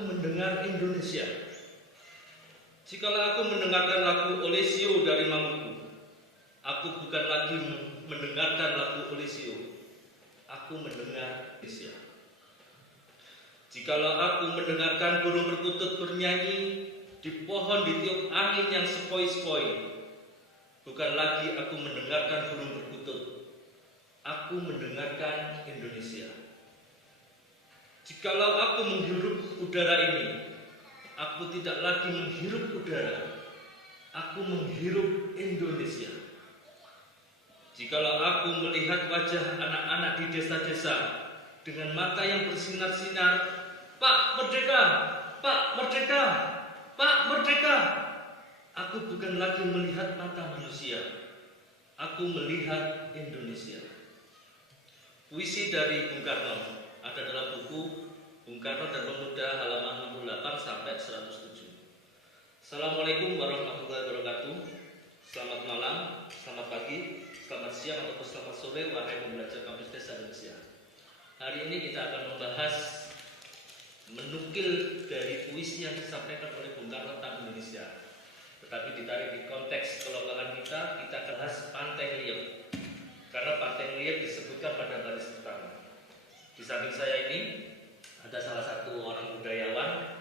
aku mendengar Indonesia. Jikalau aku mendengarkan lagu Olesio dari Maluku, aku bukan lagi mendengarkan lagu Olesio, aku mendengar Indonesia. Jikalau aku mendengarkan burung perkutut bernyanyi di pohon ditiup angin yang sepoi-sepoi, bukan lagi aku mendengarkan burung perkutut, aku mendengarkan Indonesia. Jikalau aku menghirup udara ini, aku tidak lagi menghirup udara, aku menghirup Indonesia. Jikalau aku melihat wajah anak-anak di desa-desa dengan mata yang bersinar-sinar, Pak Merdeka, Pak Merdeka, Pak Merdeka, aku bukan lagi melihat mata manusia, aku melihat Indonesia. Puisi dari Bung Karno ada dalam buku Bung Karno dan Pemuda halaman 68 sampai 107. Assalamualaikum warahmatullahi wabarakatuh. Selamat malam, selamat pagi, selamat siang ataupun selamat sore wahai pembelajar kampus Desa Indonesia. Hari ini kita akan membahas menukil dari puisi yang disampaikan oleh Bung Karno tentang Indonesia. Tetapi ditarik di konteks kelokalan kita akan bahas Pantai Ngeliep. Karena Pantai Ngeliep disebutkan pada baris pertama. Di samping saya ini ada salah satu orang budayawan,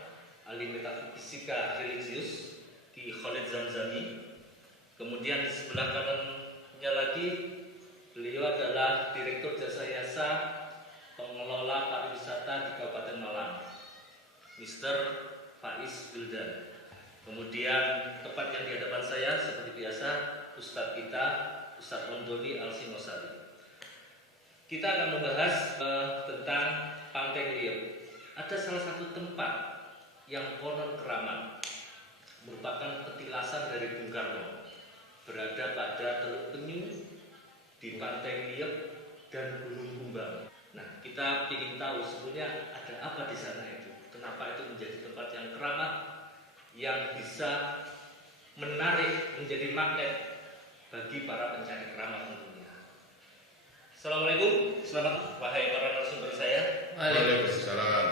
ahli metafisika religius di Khalid Zamzami. Kemudian di sebelah kanannya lagi beliau adalah Direktur Jasa Yasa Pengelola Pariwisata di Kabupaten Malang, Mr. Faiz Wildan. Kemudian tepat yang di hadapan saya seperti biasa Ustadz kita, Ustadz Ondoli Al-Sinosari. Kita akan membahas tentang Pantai Ngeliep. Ada salah satu tempat yang konon keramat, merupakan petilasan dari Bung Karno, berada pada Teluk Penyu di Pantai Ngeliep dan Gunung Kumbang. Nah, kita ingin tahu sebenarnya ada apa di sana itu. Kenapa itu menjadi tempat yang keramat, yang bisa menarik menjadi magnet bagi para pencari keramat tentunya. Assalamualaikum, selamat wahai para narasumber saya. Waalaikumsalam.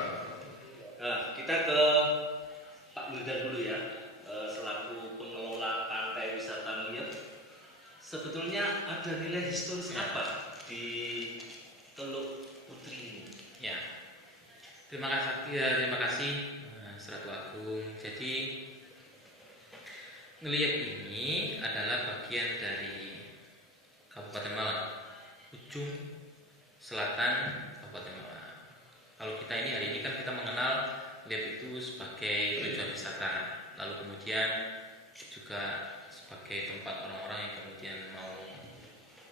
Nah, kita ke Pak Wildan dulu ya, selaku pengelola pantai wisata Ngeliep. Sebetulnya ada nilai historis apa di Teluk Putri ini? Ya, terima kasih Seratu Agung. Jadi Ngeliep ini adalah bagian dari Kabupaten Malang, ujung selatan Kabupaten Malang. Kalau kita ini hari ini kan kita mengenal Ngeliep itu sebagai tujuan wisata, lalu kemudian juga sebagai tempat orang-orang yang kemudian mau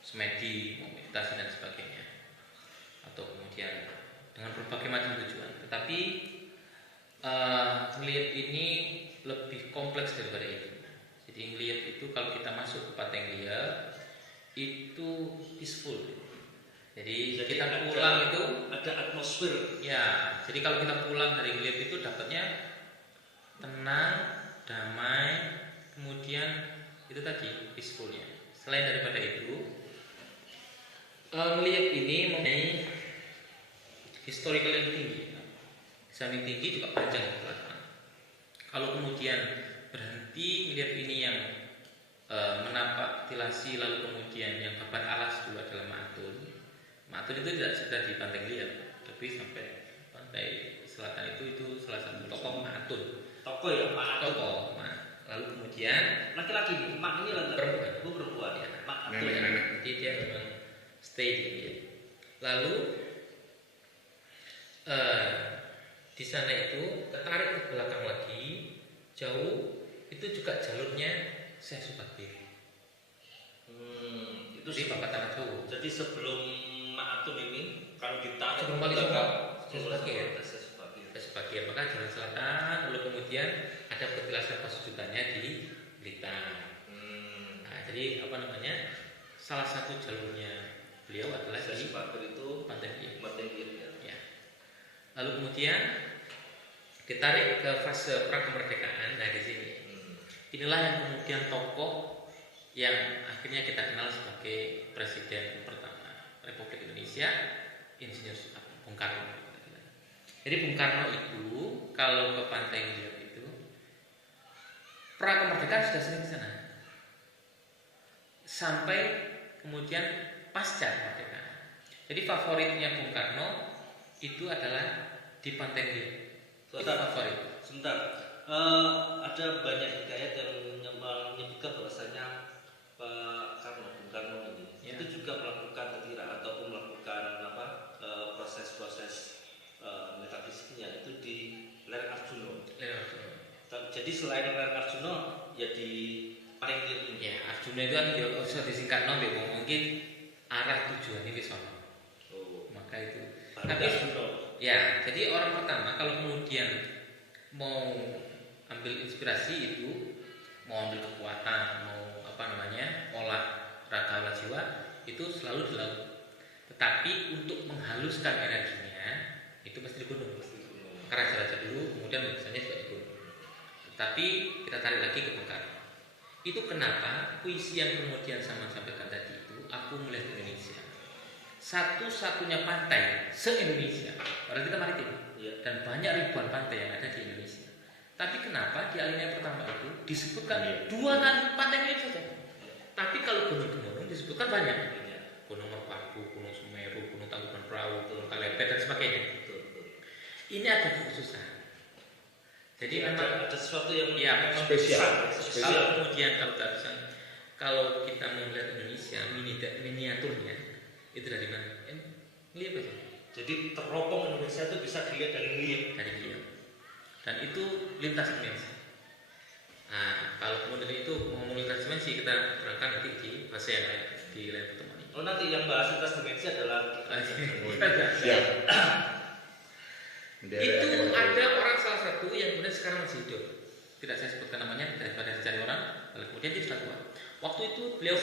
semedi, mau meditasi dan sebagainya, atau kemudian dengan berbagai macam tujuan. Tetapi Ngeliep ini lebih kompleks daripada itu. Jadi Ngeliep itu kalau kita masuk ke Pantai Ngeliep itu peaceful. Jadi kita pulang itu ada atmosfer. Ya, jadi kalau kita pulang dari Ngeliep itu dapatnya tenang, damai, kemudian itu tadi peacefulnya. Selain daripada itu, Ngeliep ini mempunyai historical yang tinggi. Samping tinggi juga panjang ke belakang. Kalau kemudian berhenti Ngeliep ini yang menapak tilasi, lalu kemudian yang babat alas dulu adalah Matul. Matul itu tidak sudah di Pantai Ngeliep, tapi sampai pantai selatan itu salah satu tokoh Matul. Tokoh ya, Mak Atul. Tokoh. Lalu kemudian laki-laki nih, Mak ini laki perempuan. Perempuan ya, Mak Atul. Nenek. Jadi dia memang stay di Ngeliep. Lalu di sana itu ketarik ke belakang lagi jauh, itu juga jalurnya Syekh Subakir. Itu di Bapak Tanah Jawa. Jadi sebelum Ma'atum ini kalau ditarik Sebelum Wali Songo, Syekh Subakir. Maka jalan selatan, lalu kemudian ada petilasan pasujutannya di Blitar. Nah, jadi apa namanya? Salah satu jalurnya beliau adalah Syekh di Subakir itu Pantai Ngeliep. ya. Lalu kemudian ditarik ke fase pra kemerdekaan. Nah, di sini inilah yang kemudian tokoh yang akhirnya kita kenal sebagai Presiden pertama Republik Indonesia, Insinyur Bung Karno. Jadi Bung Karno itu kalau ke Pantai Ngeliat itu pra kemerdekaan sudah sering ke sana. Sampai kemudian pasca kemerdekaan. Jadi favoritnya Bung Karno itu adalah di Pantai Ngeliat. Itu favorit. Sebentar. Ada banyak hikayat yang menyebutkan bahwasanya Pak Karno, Bung Karno ini Ya. itu juga melakukan ketira ataupun melakukan proses-proses metafisiknya itu di lereng Arjuna. Jadi selain lereng Arjuna ya di Pantai Ngeliat ini. Ya, Arjuna itu kan ya bisa disingkat nombe mungkin arah tujuannya wis ono. Oh, Maka itu. Pantai Tapi Arjuna. ya, jadi orang pertama kalau kemudian mau ambil inspirasi itu, mau ambil kekuatan, mau olah raga jiwa itu selalu dilakukan. Tetapi untuk menghaluskan energinya itu pasti di gunung. Maka raja-raja dulu kemudian misalnya juga di gunung. Tapi kita tarik lagi ke Bung Karno. Itu kenapa puisi yang kemudian saya sampaikan tadi itu aku melihat Indonesia satu-satunya pantai se-Indonesia. Padahal kita maritim dan banyak ribuan pantai yang ada di Indonesia. Tapi kenapa di alinea pertama itu disebutkan 2 kali pantai ini saja? Tapi kalau gunung-gunung disebutkan banyak. Gunung Merbabu, Gunung Semeru, Gunung Tangkuban Perahu, Gunung Kalepet dan sebagainya. Ini ada kekhususan. Jadi ada sesuatu yang memang spesial. Kalau kemudian kalau kita melihat Indonesia miniaturnya itu dari mana? Lihat aja. Jadi teropong Indonesia itu bisa dilihat dari Ngeliat. Dari Ngeliat. Dan itu lintas dimensi. Nah, kalau kemudian itu ngomong lintas dimensi kita terangkan nanti di fase yang lain di lain pertemuan ini. Oh, nanti yang bahas lintas dimensi adalah itu ada orang salah satu yang kemudian sekarang masih hidup. Tidak saya sebutkan namanya daripada dicari orang. Lalu kemudian dia sudah tua. Waktu itu beliau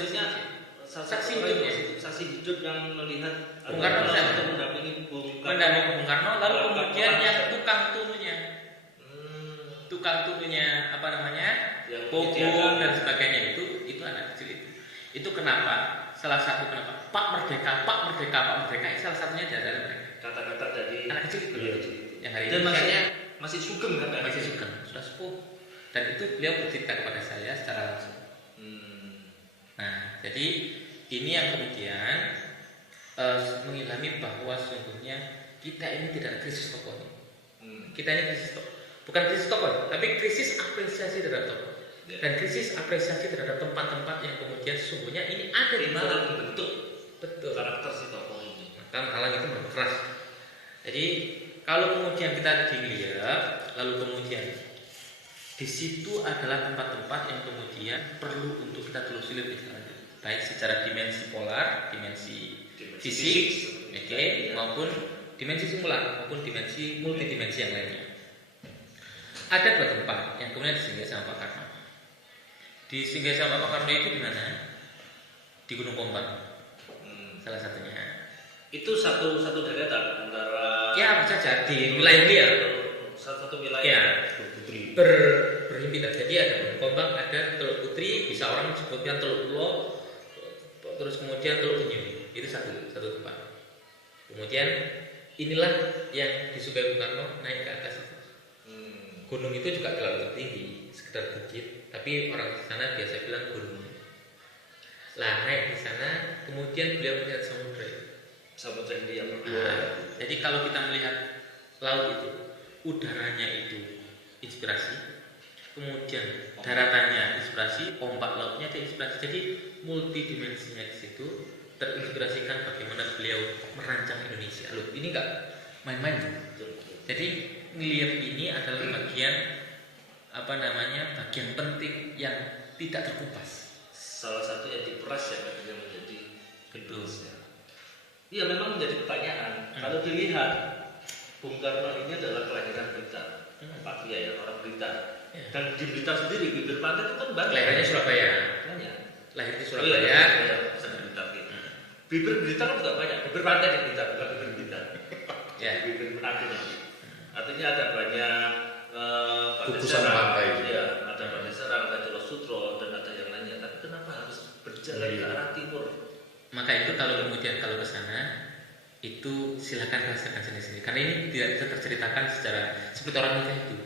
saksi hidup yang melihat Bung Karno atau mendampingi Bung Bung Karno. Lalu kemudian yang tukang tununya Bogum dan sebagainya itu anak kecil itu kenapa salah satu kenapa Pak Merdeka salah satunya adalah mereka kata-kata dari anak kecil itu yang hari dan ini masih sugeng kan masih sugeng sudah sepuh dan itu beliau bercerita kepada saya secara langsung. Nah jadi ini yang kemudian mengilhami bahwa sesungguhnya kita ini tidak ada krisis tokoh. Kita ini krisis tokoh. Bukan krisis tokoh, tapi krisis apresiasi terhadap tokoh. Dan krisis apresiasi terhadap tempat-tempat yang kemudian sesungguhnya ini ada di Malang. Betul. Karakter si tokoh ini. Maka Malang itu memang keras. Jadi kalau kemudian kita dilihat, lalu kemudian di situ adalah tempat-tempat yang kemudian perlu untuk kita telusuri lebih lanjut, baik secara dimensi polar, dimensi fisik, maupun dimensi simulan, maupun dimensi multidimensi yang lainnya. Ada 2 tempat yang kemudian disinggah sama Pak Karno. Disinggah sama Pak Karno itu di mana? Di Gunung Pombang. Salah satunya. Itu satu deretan antara ya bisa jadi wilayah dia. Satu wilayah. Ya. Berhimpitan. Jadi ada Gunung Pombang, ada Teluk Putri, bisa orang sebutkan Teluk Pulo, terus kemudian Teluk Penyu. Itu satu tempat. Kemudian inilah yang disukai Bung Karno naik ke atas itu. Gunung itu juga terlalu tinggi, sekedar bukit, tapi orang di sana biasa bilang gunung. Lah naik di sana, kemudian beliau melihat samudra India berdua. Jadi kalau kita melihat laut itu, udaranya itu inspirasi, kemudian daratannya inspirasi, ombak lautnya itu inspirasi. Jadi multidimensinya di situ terinspirasikan bagaimana beliau merancang Indonesia. Loh, ini enggak main-main. Jadi ngelihat ini adalah bagian bagian penting yang tidak terkupas. Salah satu yang diperas yang akhirnya menjadi Indonesia. Iya memang menjadi pertanyaan. Kalau dilihat Bung Karno ini adalah kelahiran Blitar, Pak Kia ya orang Blitar. Dan di Blitar sendiri bibir pantai itu kan banyak. Lahirnya Surabaya. Banyak. Lahir di Surabaya. Bibir Blitar kan juga banyak. Bibir pantai di Blitar bukan bibir Blitar. Ya. Bibir Menado. Artinya ada banyak gugusan pantai. Ya, ada Pantai Serang, ada Jolo Sutro dan ada yang lainnya. Tapi kenapa harus berjalan ke arah timur? Maka itu kalau ke sana itu silakan rasakan sendiri-sendiri. Karena ini tidak bisa terceritakan secara seperti orang nikah itu.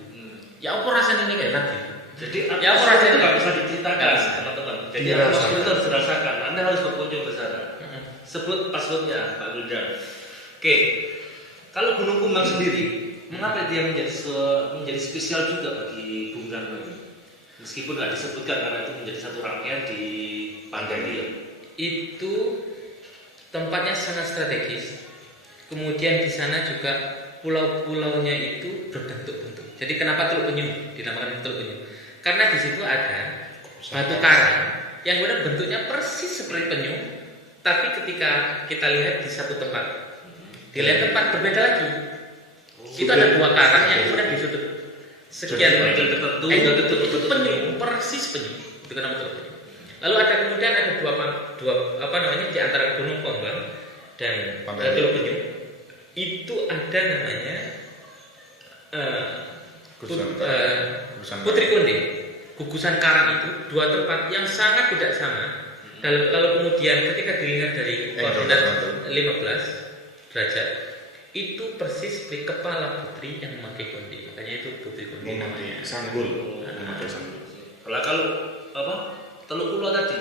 Ya apa rasanya ini kayak enak gitu. Jadi Ya, aku atmosfer itu rasanya- nggak bisa diceritakan, Nggak bisa. teman-teman. Jadi Dirasakan. atmosfer itu harus dirasakan. Anda harus berkunjung ke sana. Mm-mm. Sebut passwordnya, Pak Gulda. Oke, kalau Gunung Kumbang sendiri, mengapa dia menjadi spesial juga bagi Bung Karno ini? Meskipun nggak disebutkan karena itu menjadi satu rangkaian di pandemi ya. Itu tempatnya sangat strategis. Kemudian di sana juga pulau-pulaunya itu berbentuk-bentuk. Jadi kenapa Teluk Penyu dinamakan Teluk Penyu? Karena di situ ada batu karang yang benar bentuknya persis seperti penyu, tapi ketika kita lihat di satu tempat, di lain tempat berbeda lagi. Itu ada dua karang yang kemudian di sudut sekian Model tertentu, itu penyu, persis penyu. Itu kenapa Teluk Penyu. Lalu ada kemudian ada dua apa namanya di antara Gunung Pombang dan Teluk Penyu itu ada namanya Putri Konde, gugusan karang itu dua tempat yang sangat tidak sama. Lalu kemudian ketika dilihat dari koordinat 15 derajat itu persis seperti kepala putri yang memakai konde, makanya itu Putri Konde namanya. Sanggul, memakai sanggul. Kalau apa? Teluk Ulo tadi.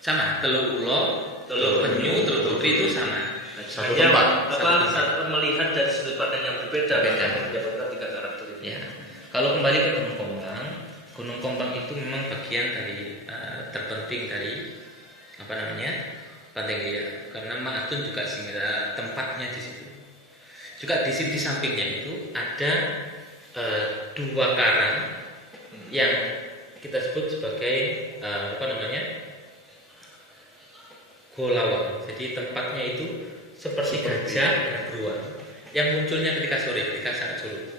Sama, Teluk Ulo, Teluk Penyu, Teluk Putri itu sama. Satu Hanya tempat. saat melihat dari sudut pandang yang berbeda, Beda. mendapatkan tiga karakter itu. Ya, kalau kembali ke Gunung Kombang itu memang bagian dari terpenting dari apa namanya Pantai Gaya, karena Maatun juga sehingga tempatnya di situ. Juga di sini di sampingnya itu ada dua karang yang kita sebut sebagai apa namanya Golawang. Jadi tempatnya itu seperti gajah dan beruang yang munculnya ketika sore, ketika saat surut.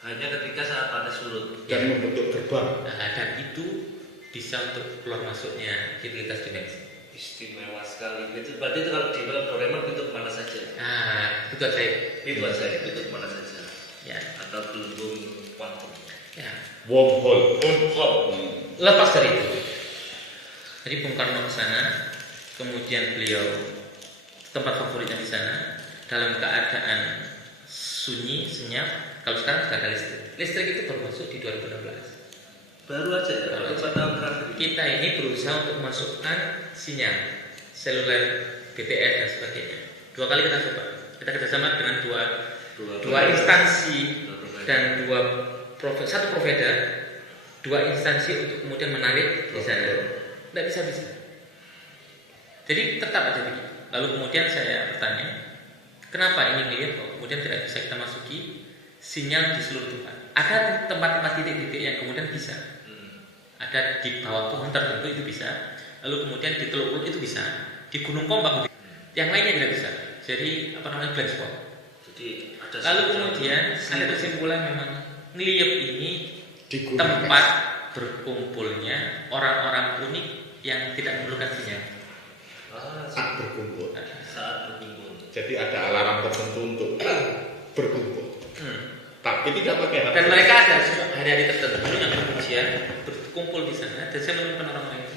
Hanya ketika saat panas surut. Dan membentuk gerbang. Nah, dan itu bisa untuk keluar masuknya lintas dimensi. Istimewa sekali. Itu berarti itu kalau di film Doraemon pintu kemana saja? Nah, itu ajaib. Itu aja pintu kemana saja. Ya, Atau gelembung kuantum. ya. Wormhole. Lepas dari itu, jadi Bung Karno ke sana, kemudian beliau tempat favoritnya di sana dalam keadaan sunyi, senyap. Kalau sekarang sudah ada listrik. Listrik itu baru masuk di 2016. Baru aja ya, Baru beberapa tahun terakhir. Kita ini berusaha untuk memasukkan sinyal seluler, BTS dan sebagainya. 2 kali kita coba. Kita kerjasama dengan dua instansi dan satu provider, 2 instansi untuk kemudian menarik di sana. Tidak bisa. Jadi tetap ada begitu. Lalu kemudian saya bertanya, kenapa ini melihat kok kemudian tidak bisa kita masuki sinyal di seluruh tempat? Ada tempat-tempat titik-titik yang kemudian bisa. Ada di bawah pohon tertentu itu bisa. Lalu kemudian di Teluk Ulo itu bisa. Di Gunung Kombang yang lainnya tidak bisa. Jadi apa namanya blind spot. Jadi ada Lalu kemudian ada kesimpulan memang ngeliep ini Digunakan. tempat berkumpulnya orang-orang unik yang tidak memerlukan sinyal. Saat berkumpul. saat berkumpul. Jadi ada alarm tertentu untuk berkumpul. Tapi tidak pakai HP. Dan mereka ada hari-hari tertentu yang kemudian berkumpul di sana dan saya menemukan orang-orang itu.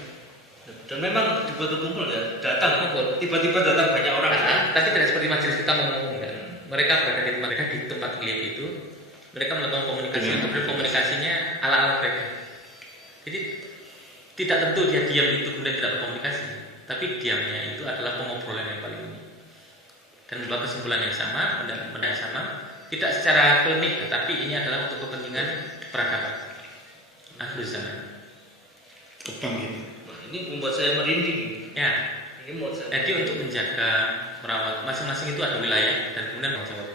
Dan memang dibuat berkumpul ya, datang Kumpul. tiba-tiba datang banyak orang. Tapi tidak seperti majelis kita ngomong enggak. Mereka berada di tempat mereka di tempat ngeliat itu. Mereka melakukan komunikasi, kemudian komunikasinya ala-ala mereka. Jadi tidak tentu dia diam itu kemudian tidak berkomunikasi, tapi diamnya itu adalah pengobrolan yang paling unik. Dan membuat kesimpulan yang sama, benda yang sama, tidak secara klinik, tetapi ini adalah untuk kepentingan peradaban akhir zaman. Kebangkitan. Wah, ini membuat saya merinding. Ya, Ini membuat saya. jadi untuk menjaga merawat masing-masing itu ada wilayah dan kemudian tanggung jawab.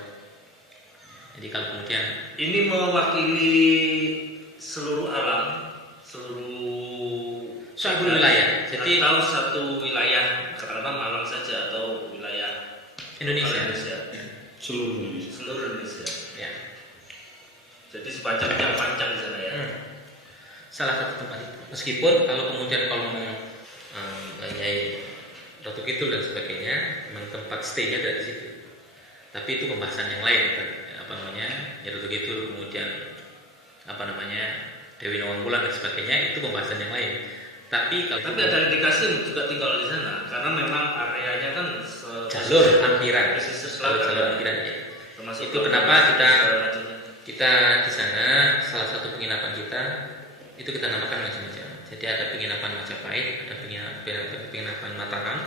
Jadi kalau kemudian Ini mewakili seluruh alam, seluruh suatu wilayah, jadi atau satu wilayah, katakanlah Malang saja atau wilayah Indonesia. Ya. Seluruh Indonesia. Seluruh Indonesia. Ya. Jadi sepanjang yang panjang di sana ya. Salah satu tempat itu. Meskipun kalau kemudian kalau mau Nyai Ratu Kidul dan sebagainya, memang tempat stay-nya dari situ. Tapi itu pembahasan yang lain, apa namanya, Nyai Ratu Kidul, kemudian apa namanya Dewi Nawangwulan dan sebagainya, itu pembahasan yang lain. Tapi kalau Tapi ada indikasi juga tinggal di sana karena memang areanya kan Jalur jalur ampiran, pesisir jalur selatan ampiran ya. termasuk Itu kenapa segala macamnya. kita di sana salah satu penginapan kita itu kita namakan macam-macam. Jadi ada penginapan Majapahit, ada penginapan Mataram,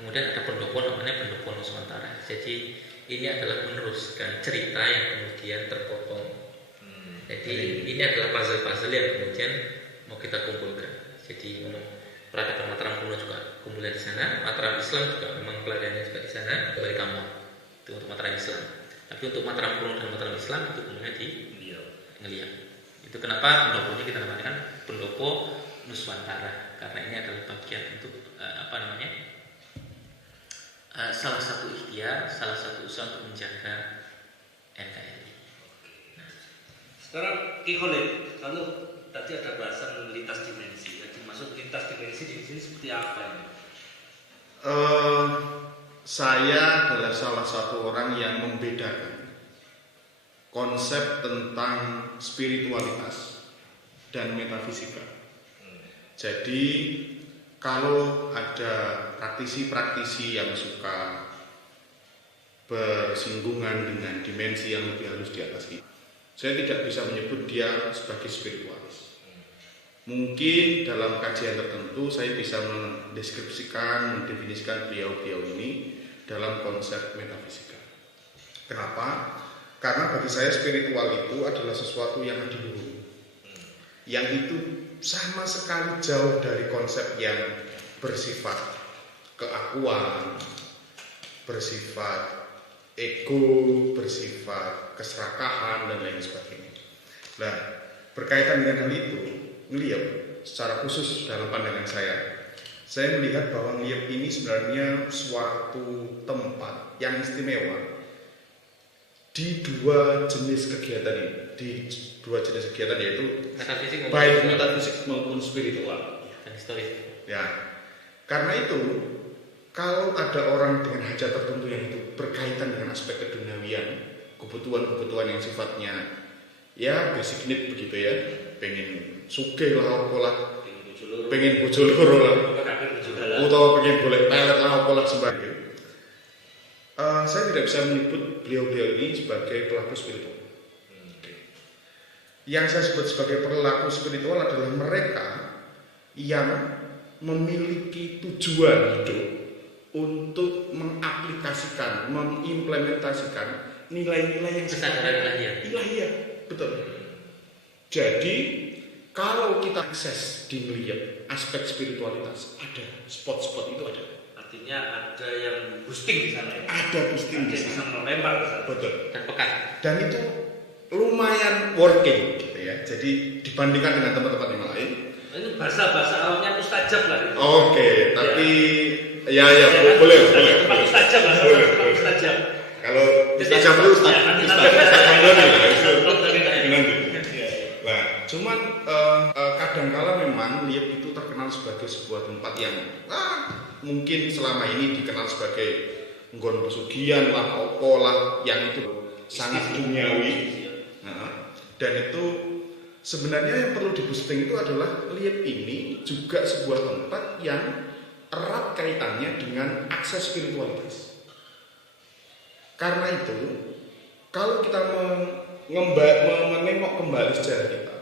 kemudian ada pendopo namanya pendopo Nusantara. Jadi ini adalah meneruskan cerita yang kemudian terpotong. Jadi ini adalah puzzle-puzzle yang kemudian mau kita kumpulkan. Jadi peradaban Mataram kuno juga kumpulnya di sana, Mataram Islam juga memang pelajariannya juga di sana, dari kamu itu untuk Mataram Islam. Tapi untuk Mataram kuno dan Mataram Islam itu kumpulnya di Ngeliat. Itu kenapa pendoponya kita namakan pendopo Nuswantara, karena ini adalah bagian untuk salah satu ikhtiar, salah satu usaha untuk menjaga NKRI. Sekarang Ki Khalid, kalau tadi ada bahasan lintas dimensi, jadi maksud lintas dimensi di sini seperti apa ini? Saya adalah salah satu orang yang membedakan konsep tentang spiritualitas dan metafisika. Jadi kalau ada praktisi-praktisi yang suka bersinggungan dengan dimensi yang lebih halus di atas kita, saya tidak bisa menyebut dia sebagai spiritualis. Mungkin dalam kajian tertentu saya bisa mendeskripsikan, mendefinisikan beliau-beliau ini dalam konsep metafisika. Kenapa? Karena bagi saya spiritual itu adalah sesuatu yang adiluhung, yang itu sama sekali jauh dari konsep yang bersifat keakuan, bersifat ego, bersifat keserakahan dan lain sebagainya. Nah, berkaitan dengan hal itu, Ngeliep secara khusus dalam pandangan saya melihat bahwa Ngeliep ini sebenarnya suatu tempat yang istimewa di dua jenis kegiatan ini, yaitu Metafisik baik metafisik maupun spiritual dan historis. ya. Karena itu kalau ada orang dengan hajat tertentu yang itu berkaitan dengan aspek keduniawian, kebutuhan-kebutuhan yang sifatnya ya basic need begitu ya, pengen sugih lah apalah, pengen bojo loro lah, atau pengen golek pelet lah apalah sebagainya. Saya tidak bisa menyebut beliau-beliau ini sebagai pelaku spiritual. Yang saya sebut sebagai pelaku spiritual adalah mereka yang memiliki tujuan hidup untuk mengaplikasikan, mengimplementasikan nilai-nilai yang kesadaran ilahiyah. Betul. Jadi kalau kita akses di melihat aspek spiritualitas, ada spot-spot itu ada. Artinya ada yang boosting di sana ya. Ada boosting di Bisa sana. melempar ke sana. Betul. Terpekan. Dan itu lumayan working gitu ya. Jadi dibandingkan dengan tempat-tempat yang lain. Ini bahasa awamnya mustajab lah. Oke, tapi ya boleh. Tempat mustajab lah. Boleh. Tempat mustajab. Kalau mustajab itu nanti. Nah, cuman kadangkala memang Liep itu terkenal sebagai sebuah tempat yang mungkin selama ini dikenal sebagai nggon pesugihan lah, opo lah, yang itu sangat duniawi. Dan itu sebenarnya yang perlu di-boosting itu adalah Liep ini juga sebuah tempat yang erat kaitannya dengan akses spiritualitas. Karena itu, kalau kita menengok kembali sejarah kita,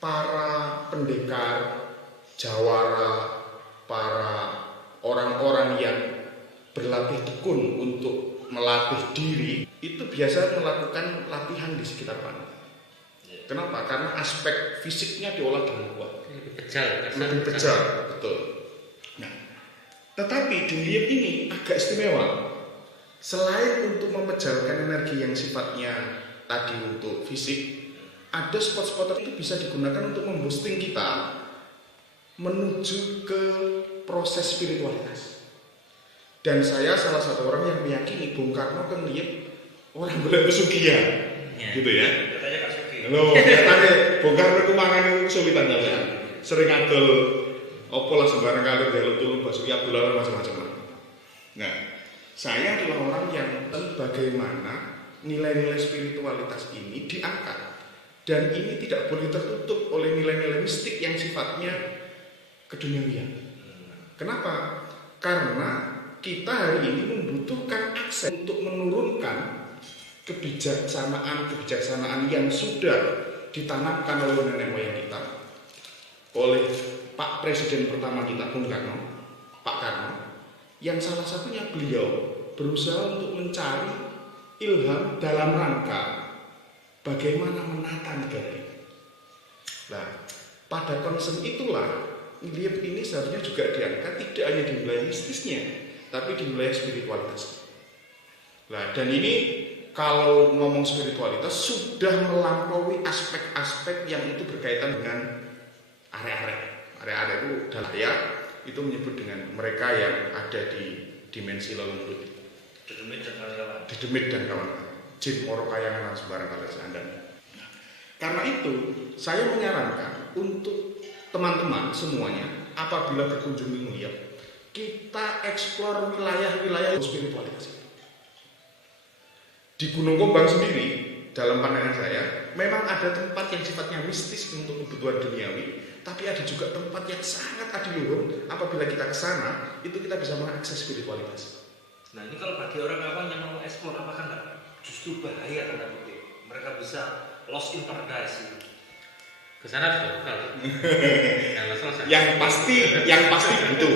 para pendekar, jawara, para orang-orang yang berlatih tekun untuk melatih diri, itu biasa melakukan latihan di sekitar pantai. Kenapa? Karena aspek fisiknya diolah dengan kuat. Lebih pejal, betul. Nah, tetapi di Liep ini agak istimewa. Selain untuk memejalkan energi yang sifatnya tadi untuk fisik, ada spot-spot itu bisa digunakan untuk memboosting kita menuju ke proses spiritualitas. Dan saya salah satu orang yang meyakini Bung Karno kan Liep orang golek pesugihan, gitu ya. Katanya Kak Sugi. Loh, katanya Bung Karno itu mangan itu kesulitan ya. Sering adol opo lah sembarang kali jaluk tulung Basuki Abdullah macam-macam. Nah, saya adalah orang yang tahu bagaimana nilai-nilai spiritualitas ini diangkat, dan ini tidak boleh tertutup oleh nilai-nilai mistik yang sifatnya keduniawian. Kenapa? Karena kita hari ini membutuhkan akses untuk menurunkan kebijaksanaan yang sudah ditanamkan oleh nenek moyang kita, oleh Pak Presiden pertama kita, Bung Karno, Pak Karno, yang salah satunya beliau berusaha untuk mencari ilham dalam rangka bagaimana menata negara ini. Nah, pada concern itulah ini seharusnya juga diangkat tidak hanya di wilayah mistisnya, tapi di wilayah spiritualitas. Nah, dan ini kalau ngomong spiritualitas sudah melampaui aspek-aspek yang itu berkaitan dengan area-area. Area-area itu dalam ya, itu menyebut dengan mereka yang ada di dimensi leluhur. Dedemit dan kawan-kawan. Dedemit dan kawan-kawan. Jin Moro Kayangan dan sembarang kali Anda. Karena itu, saya menyarankan untuk teman-teman semuanya, apabila berkunjung melihat, kita eksplor wilayah-wilayah spiritualitas. Di Gunung Kombang sendiri, dalam pandangan saya, memang ada tempat yang sifatnya mistis untuk kebutuhan duniawi, tapi ada juga tempat yang sangat adiluhur. Apabila kita ke sana, itu kita bisa mengakses spiritualitas. Nah, ini kalau bagi orang awam yang mau eksplor, apakah enggak justru bahaya tanda kutip? Mereka bisa lost in paradise. Ke sana harus bekal. Kalau selesai. Yang pasti begitu.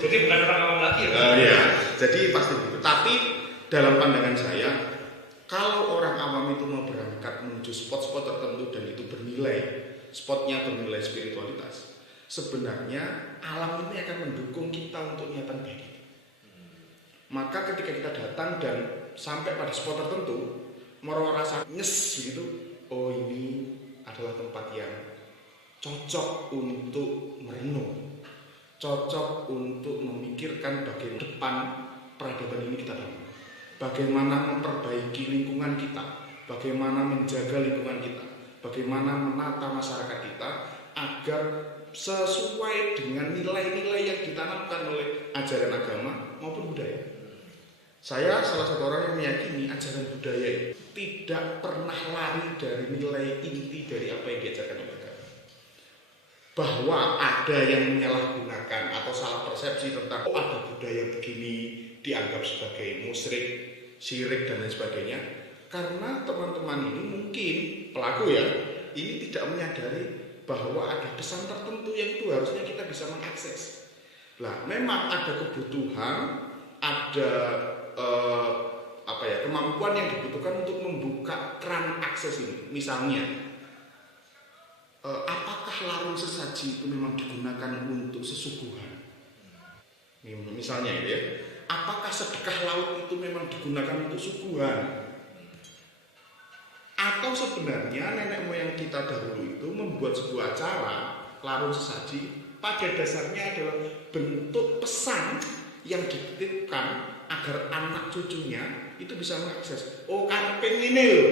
Jadi bukan orang awam lagi ya? Iya, jadi pasti begitu. Tapi dalam pandangan saya, kalau orang awam itu mau berangkat menuju spot-spot tertentu dan itu spotnya bernilai spiritualitas, sebenarnya alam ini akan mendukung kita untuk niatan baik. Maka ketika kita datang dan sampai pada spot tertentu, merasa nyes gitu, oh ini adalah tempat yang cocok untuk merenung, cocok untuk memikirkan bagaimana depan peradaban ini kita bangun, bagaimana memperbaiki lingkungan kita, bagaimana menjaga lingkungan kita, bagaimana menata masyarakat kita agar sesuai dengan nilai-nilai yang ditanamkan oleh ajaran agama maupun budaya. Saya salah satu orang yang meyakini ajaran budaya tidak pernah lari dari nilai inti dari apa yang diajarkan oleh agama. Bahwa ada yang menyalahgunakan atau salah persepsi tentang ada budaya begini dianggap sebagai musyrik, syirik dan lain sebagainya, karena teman-teman ini mungkin pelaku ya, ini tidak menyadari bahwa ada pesan tertentu yang itu harusnya kita bisa mengakses. Lah, memang ada kebutuhan, ada kemampuan yang dibutuhkan untuk membuka keran akses ini. Misalnya, apakah larung sesaji itu memang digunakan untuk sesuguhan? Misalnya ya, apakah sedekah laut itu memang digunakan untuk suguhan? Atau sebenarnya nenek moyang kita dahulu itu membuat sebuah acara larung sesaji pada dasarnya adalah bentuk pesan yang dititipkan agar anak cucunya itu bisa mengakses. Oh, karping ini loh.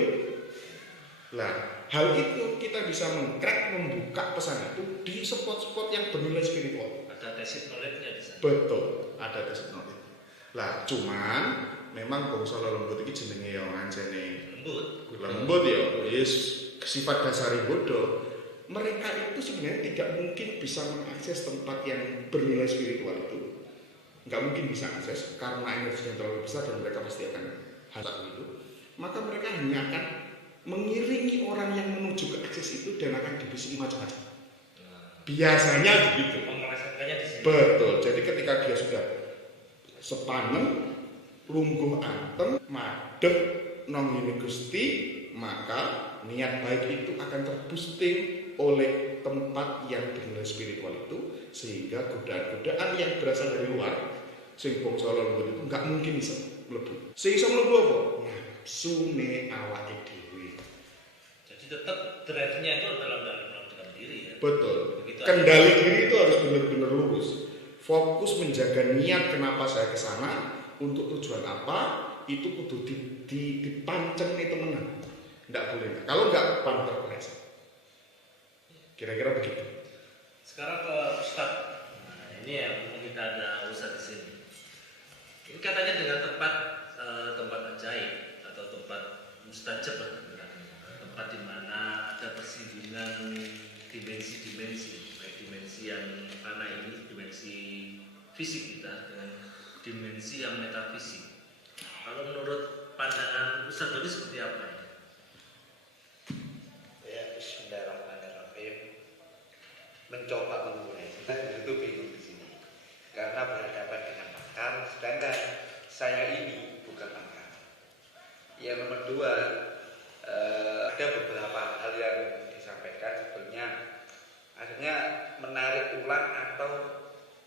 Lah, hal itu kita bisa membuka pesan itu di spot-spot yang bernilai spiritual. Ada tacit knowledge-nya di sana. Betul, ada tacit knowledge. Lah, cuman memang bangsa lembut iki jenenge yo ngancene lembut ya, yes, sifat dasar bodoh. Mereka itu sebenarnya tidak mungkin bisa mengakses tempat yang bernilai spiritual itu. Nggak mungkin bisa akses karena energi yang terlalu besar dan mereka pasti akan hasil itu. Maka mereka hanya akan mengiringi orang yang menuju ke akses itu dan akan dibisiki macam-macam. Biasanya begitu. Merasakannya di sini. Betul. Jadi ketika dia sudah sepanen, lungguh anteng, madep nang ngene Gusti, maka niat baik itu akan terboosting oleh tempat yang bernilai spiritual itu, sehingga godaan-godaan yang berasal dari luar sing bangsa lembut itu nggak mungkin bisa mlebu. Sing iso mlebu apa? Nafsune awake dhewe. Jadi tetap drive-nya itu dalam diri ya. Betul. Begitu Kendali diri itu harus benar-benar lurus. Fokus menjaga niat kenapa saya ke sana, untuk tujuan apa, itu kudu dipanceng nih temenan. Nggak boleh. Kalau nggak panter presa. Kira-kira begitu. Sekarang ke Ustadz. Nah, ini ya kita ada Ustadz di sini. Ini katanya dengan tempat ajaib atau tempat mustajab, tempat di mana ada persinggungan dimensi-dimensi, baik dimensi yang mana ini dimensi fisik kita dengan dimensi yang metafisik. Kalau menurut pandangan Ustaz Dodi seperti apa? Ya, Bismillahirrahmanirrahim. Mencoba memulai, saya itu bingung di sini karena berhadapan dengan pakar, sedangkan saya ini bukan pakar. Yang nomor dua, ada beberapa hal yang disampaikan sebetulnya akhirnya menarik ulang atau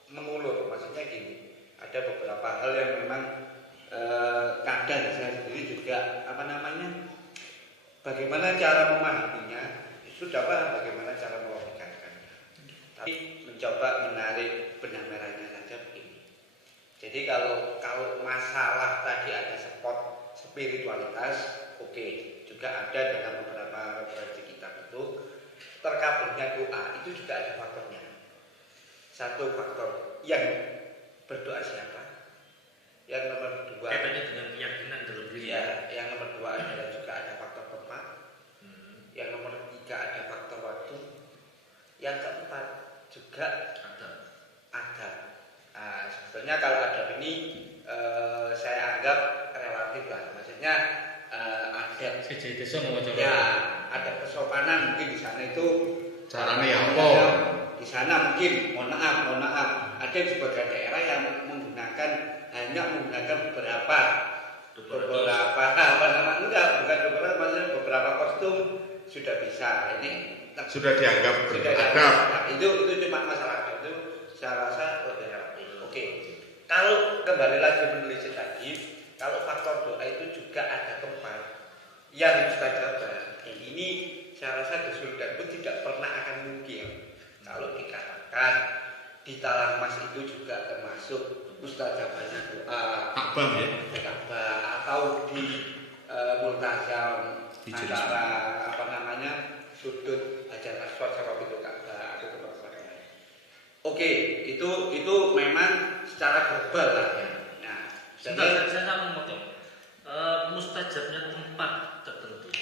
mengulur. Maksudnya gini, ada beberapa hal yang memang kadang saya sendiri juga bagaimana cara memahaminya, sudah paham bagaimana cara melogikakannya, tapi mencoba menarik benang merahnya saja begini. Jadi kalau masalah tadi ada spot spiritualitas, oke, juga ada dalam beberapa referensi kitab itu terkabulnya doa itu juga ada faktornya. Satu faktor yang berdoa siapa, yang nomor dua Kaitannya dengan keyakinan dalam diri. ya, yang nomor dua adalah juga ada faktor tempat, yang nomor tiga ada faktor waktu, yang keempat juga ada. Nah, sebetulnya kalau ada ini saya anggap relatif lah, maksudnya ada ya, ada kesopanan mungkin di sana itu Caranya apa? di sana mungkin mohon maaf ada di sebagian daerah yang hanya menggunakan beberapa beberapa kostum sudah bisa. Ini Sudah dianggap sudah beradab. nah, itu cuma masalah itu saya rasa lebih relatif. Oke. Kalau kembali lagi menulis tadi, kalau faktor doa itu juga ada tempat yang mustajabah. Ini saya rasa Gus Dur pun tidak pernah akan mungkin kalau dikatakan di Talang Mas itu juga termasuk mustajabahnya doa Akbar ya. Ka'bah atau di Multazam antara sudut Hajar Aswad sama pintu Ka'bah atau tempat lain. Oke, itu memang secara global lah ya. Nah, Sebentar, saya memotong. Mustajabnya tempat tertentu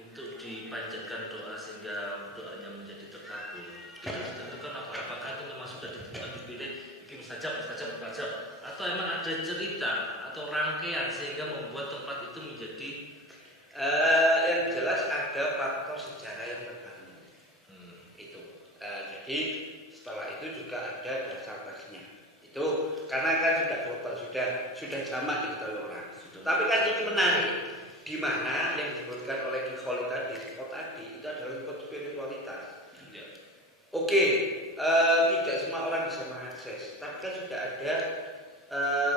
untuk dipanjatkan doa sehingga doanya menjadi terkabul. Itu ditentukan apa? Apakah itu memang sudah ditentukan dipilih ini mustajab, atau emang ada cerita atau rangkaian sehingga membuat tempat itu menjadi yang jelas ada faktor sejarah yang terbangun. Itu. Jadi setelah itu juga ada dasar tasnya. Itu karena kan sudah global, sudah jamak diketahui orang. Tapi kan ini menarik, di mana yang disebutkan oleh Ki Khalid tadi itu adalah spiritualitas. ya, Oke, tidak semua orang bisa mengakses, tapi kan sudah ada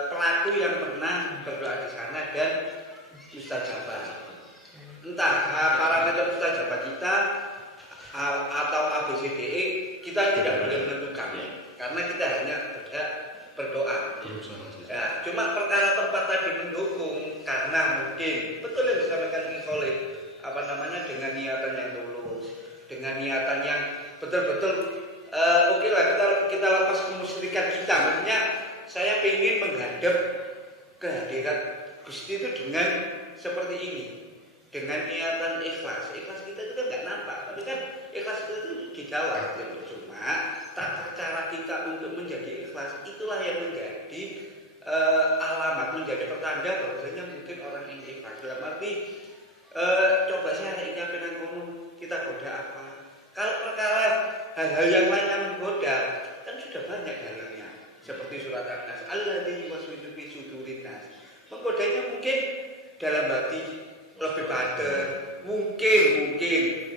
pelaku yang pernah berdoa di sana dan mustajabah. Entah parameter mustajabah kita atau ABCDE kita tidak boleh menentukan, karena kita hanya berdoa. Ya, cuma perkara tempat tadi mendukung karena mungkin betul yang disampaikan Ki Khalid dengan niatan yang tulus, dengan niatan yang betul-betul oke lah kita lepas kemusyrikan kita. Maksudnya saya ingin menghadap kehadiran Gusti itu dengan seperti ini, dengan niatan ikhlas. Ikhlas kita itu kan nggak nampak, tapi kan ikhlas itu di dalam. Cuma tata cara kita untuk menjadi ikhlas itulah yang menjadi alamat, menjadi pertanda bahwasanya mungkin orang ini ikhlas. Dalam arti coba saya ini apa yang kita goda apa? Kalau perkara hal-hal yang lain yang menggoda kan sudah banyak dalilnya. Seperti surat An-Nas, alladzi yuwaswisu fi sudurin nas. Menggodanya mungkin dalam hati lebih padat, mungkin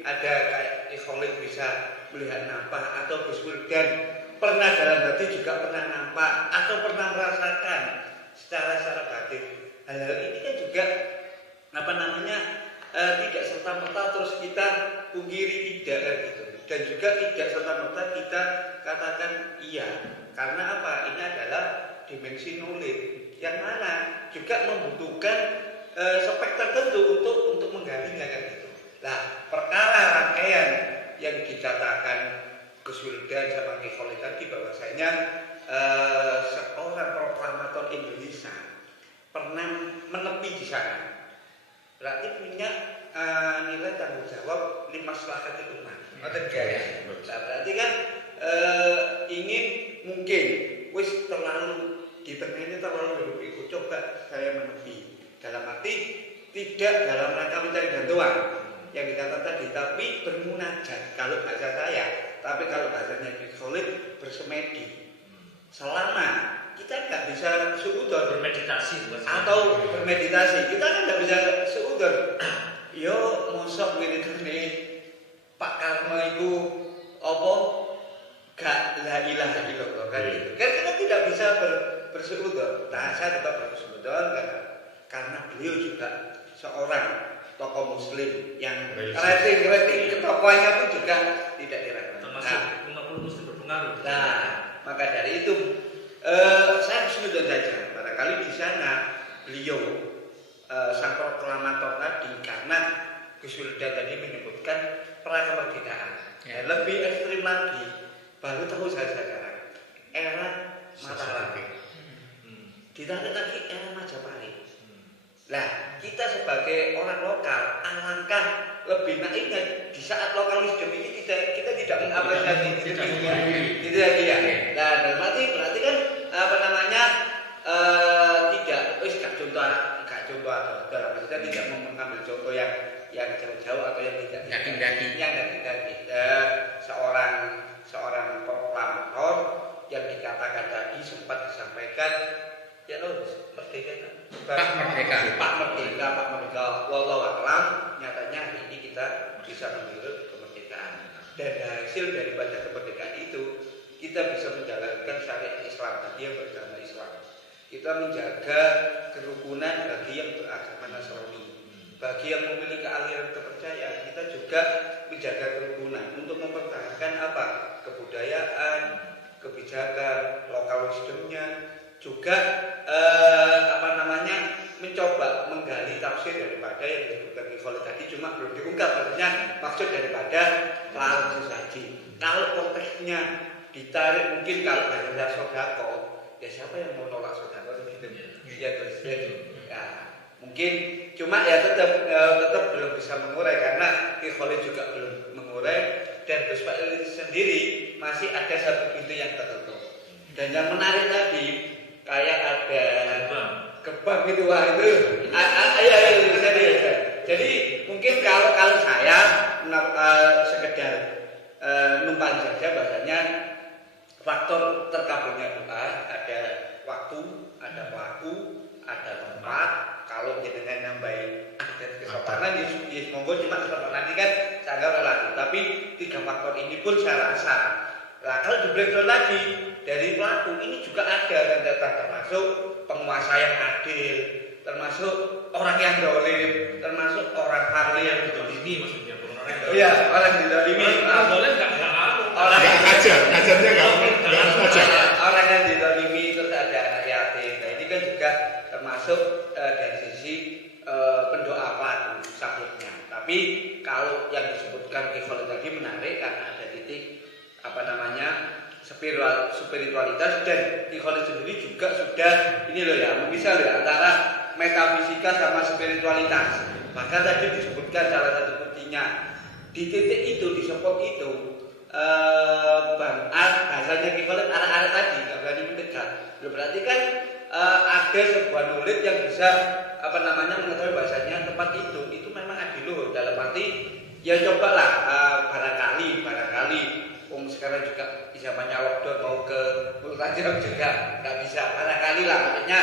ada kayak Khalid bisa melihat nampak atau Gus Wildan pernah dalam hati juga pernah nampak atau pernah merasakan secara batin. Hal-hal ini kan juga tidak serta-merta terus kita pungkiri tidak kan gitu. Dan juga tidak serta-merta kita katakan iya. Karena apa? Ini adalah dimensi knowledge yang mana juga membutuhkan spek tertentu untuk menggalinya kan gitu. Nah, perkara rangkaian yang dikatakan Gus Wildan sama Ki Khalid tadi bahwasanya seorang proklamator Indonesia pernah menepi di sana. Berarti punya nilai tanggung jawab limaslahatil ummah. Ngoten ya. Nah, berarti kan ingin mungkin wis terlalu di tengah ini terlalu tidak dalam rangka mencari bantuan yang dikatakan tadi, tapi bermunajat kalau bahasa saya. Tapi kalau bahasanya Khalid bersemedi. Selama kita nggak bisa suudon bermeditasi atau bermeditasi, kita kan nggak bisa suudon. Yo mosok wiridane Pak Karno itu apa gak la ilaha illallah kan gitu. Kan kita tidak bisa bersuudon. Nah, saya tetap bersuudon karena beliau juga seorang tokoh muslim yang rating ketokohannya pun juga tidak diragukan. Termasuk 50 muslim berpengaruh. Nah, maka dari itu saya bersuudon saja. Barangkali di sana beliau sang proklamator tadi, karena Gus Wildan tadi menyebutkan pra kemerdekaan. Lebih ekstrim lagi, baru tahu saya sekarang era Mataram. Ditarik lagi era Majapahit. Nah, kita sebagai orang lokal, alangkah lebih naiknya di saat lokal wisdom ini kita tidak mengapresiasi itu lagi ya. Nah, berarti kan apa namanya tidak, gak contoh atau maksudnya tidak mengambil contoh yang jauh-jauh atau yang tidak seorang proklamator yang dikatakan tadi sempat disampaikan ya Pak Merdeka wallahu a'lam, nyatanya hari ini kita bisa menghirup kemerdekaan, dan hasil daripada kemerdekaan itu kita bisa menjalankan syariat Islam tadi yang beragama Islam. Kita menjaga kerukunan bagi yang beragama Nasrani, bagi yang memiliki aliran kepercayaan. Kita juga menjaga kerukunan untuk mempertahankan apa? Kebudayaan, kebijakan, lokal wisdomnya, juga mencoba menggali tafsir daripada yang disebutkan Khalid tadi, cuma belum diungkap sebenarnya maksud daripada larang sesaji. Kalau konteksnya ditarik mungkin kalau bahasa sodako, ya siapa yang mau nolak sodako gitu ya terus ya mungkin, cuma ya tetap belum bisa mengurai karena Khalid juga belum mengurai, dan Gus Pak sendiri masih ada satu pintu yang tertutup. Dan yang menarik tadi kayak ada gebang gitu, wah itu jadi mungkin kalau saya sekedar numpang saja bahasanya faktor terkabulnya doa ada waktu, ada pelaku, ada tempat. Kalau dengan nambahin adat kesopanan ya monggo, cuma kesopanan nanti kan saya anggap relatif, tapi 3 faktor ini pun saya rasa. Nah, kalau di breakdown lagi dari pelaku ini juga ada dan termasuk penguasa yang adil, termasuk orang yang dolim, termasuk orang harli yang didolimi, maksudnya iya, orang didolimi. Dolim orang ngajarnya orang yang didolimi, terus ada anak yatim. Nah, ini kan juga termasuk dari sisi pendoa pelaku sakitnya. Tapi kalau yang disebutkan Khalid tadi menarik karena ada titik spiritualitas, dan Khalid sendiri juga sudah ini loh ya, bisa loh ya, antara metafisika sama spiritualitas. Bahkan tadi disebutkan salah satu buktinya di titik itu, di spot itu Bang bahasanya Khalid arah-arah tadi nggak berani mendekat. Berarti kan ada sebuah murid yang bisa mengetahui bahasanya tempat itu memang adiluhur, dalam arti ya cobalah barangkali sekarang juga bisa banyak lockdown, mau ke Multajam juga nggak bisa, barangkali lah maksudnya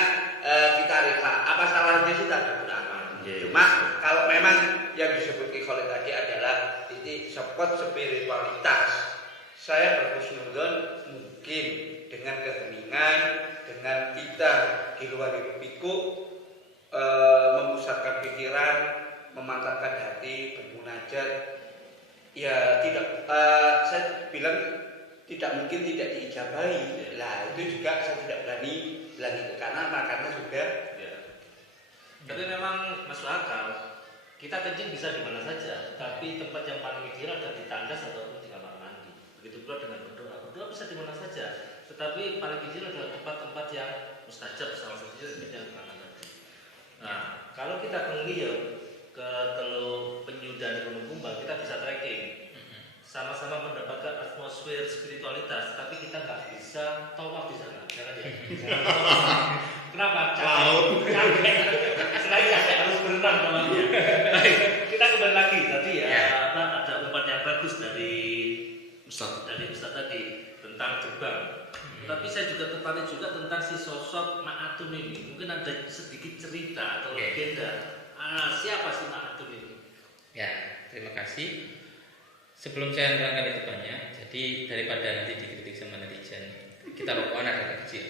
kita lihat apa salahnya sih, tak ada apa. Cuma kalau memang yang disebut Khalid tadi adalah titik spot spiritualitas, saya berhusnuzon mungkin dengan keheningan, dengan kita di luar hidup pikuk, memusatkan pikiran, memantapkan hati, bermunajat. Ya tidak, saya bilang tidak mungkin tidak diijabahi. Lah itu juga saya tidak berani bilang itu karena sudah. Ya. Tapi memang masuk akal. Kita kencing bisa di mana saja, tapi tempat yang paling ideal ada di tandas ataupun di kamar mandi. Begitu pula dengan berdoa. Berdoa bisa di mana saja, tetapi paling ideal adalah tempat-tempat yang mustajab, salah satunya yang dikatakan tadi. Nah, kalau kita keliling ke Teluk Penyu dan Gunung Kumbang, kita bisa trekking, sama-sama mendapatkan atmosfer spiritualitas, tapi kita nggak bisa tawaf di sana. Jangan ya. Kenapa? Capek. Selain capek harus berenang, Jombang. Tapi saya juga tertarik juga tentang si sosok Mak Atun ini. Mungkin ada sedikit cerita atau legenda. Siapa sih Mak Atun ini? Ya, terima kasih. Sebelum saya menerangkan itu banyak, jadi daripada nanti dikritik sama netizen, kita rokokan agak kecil.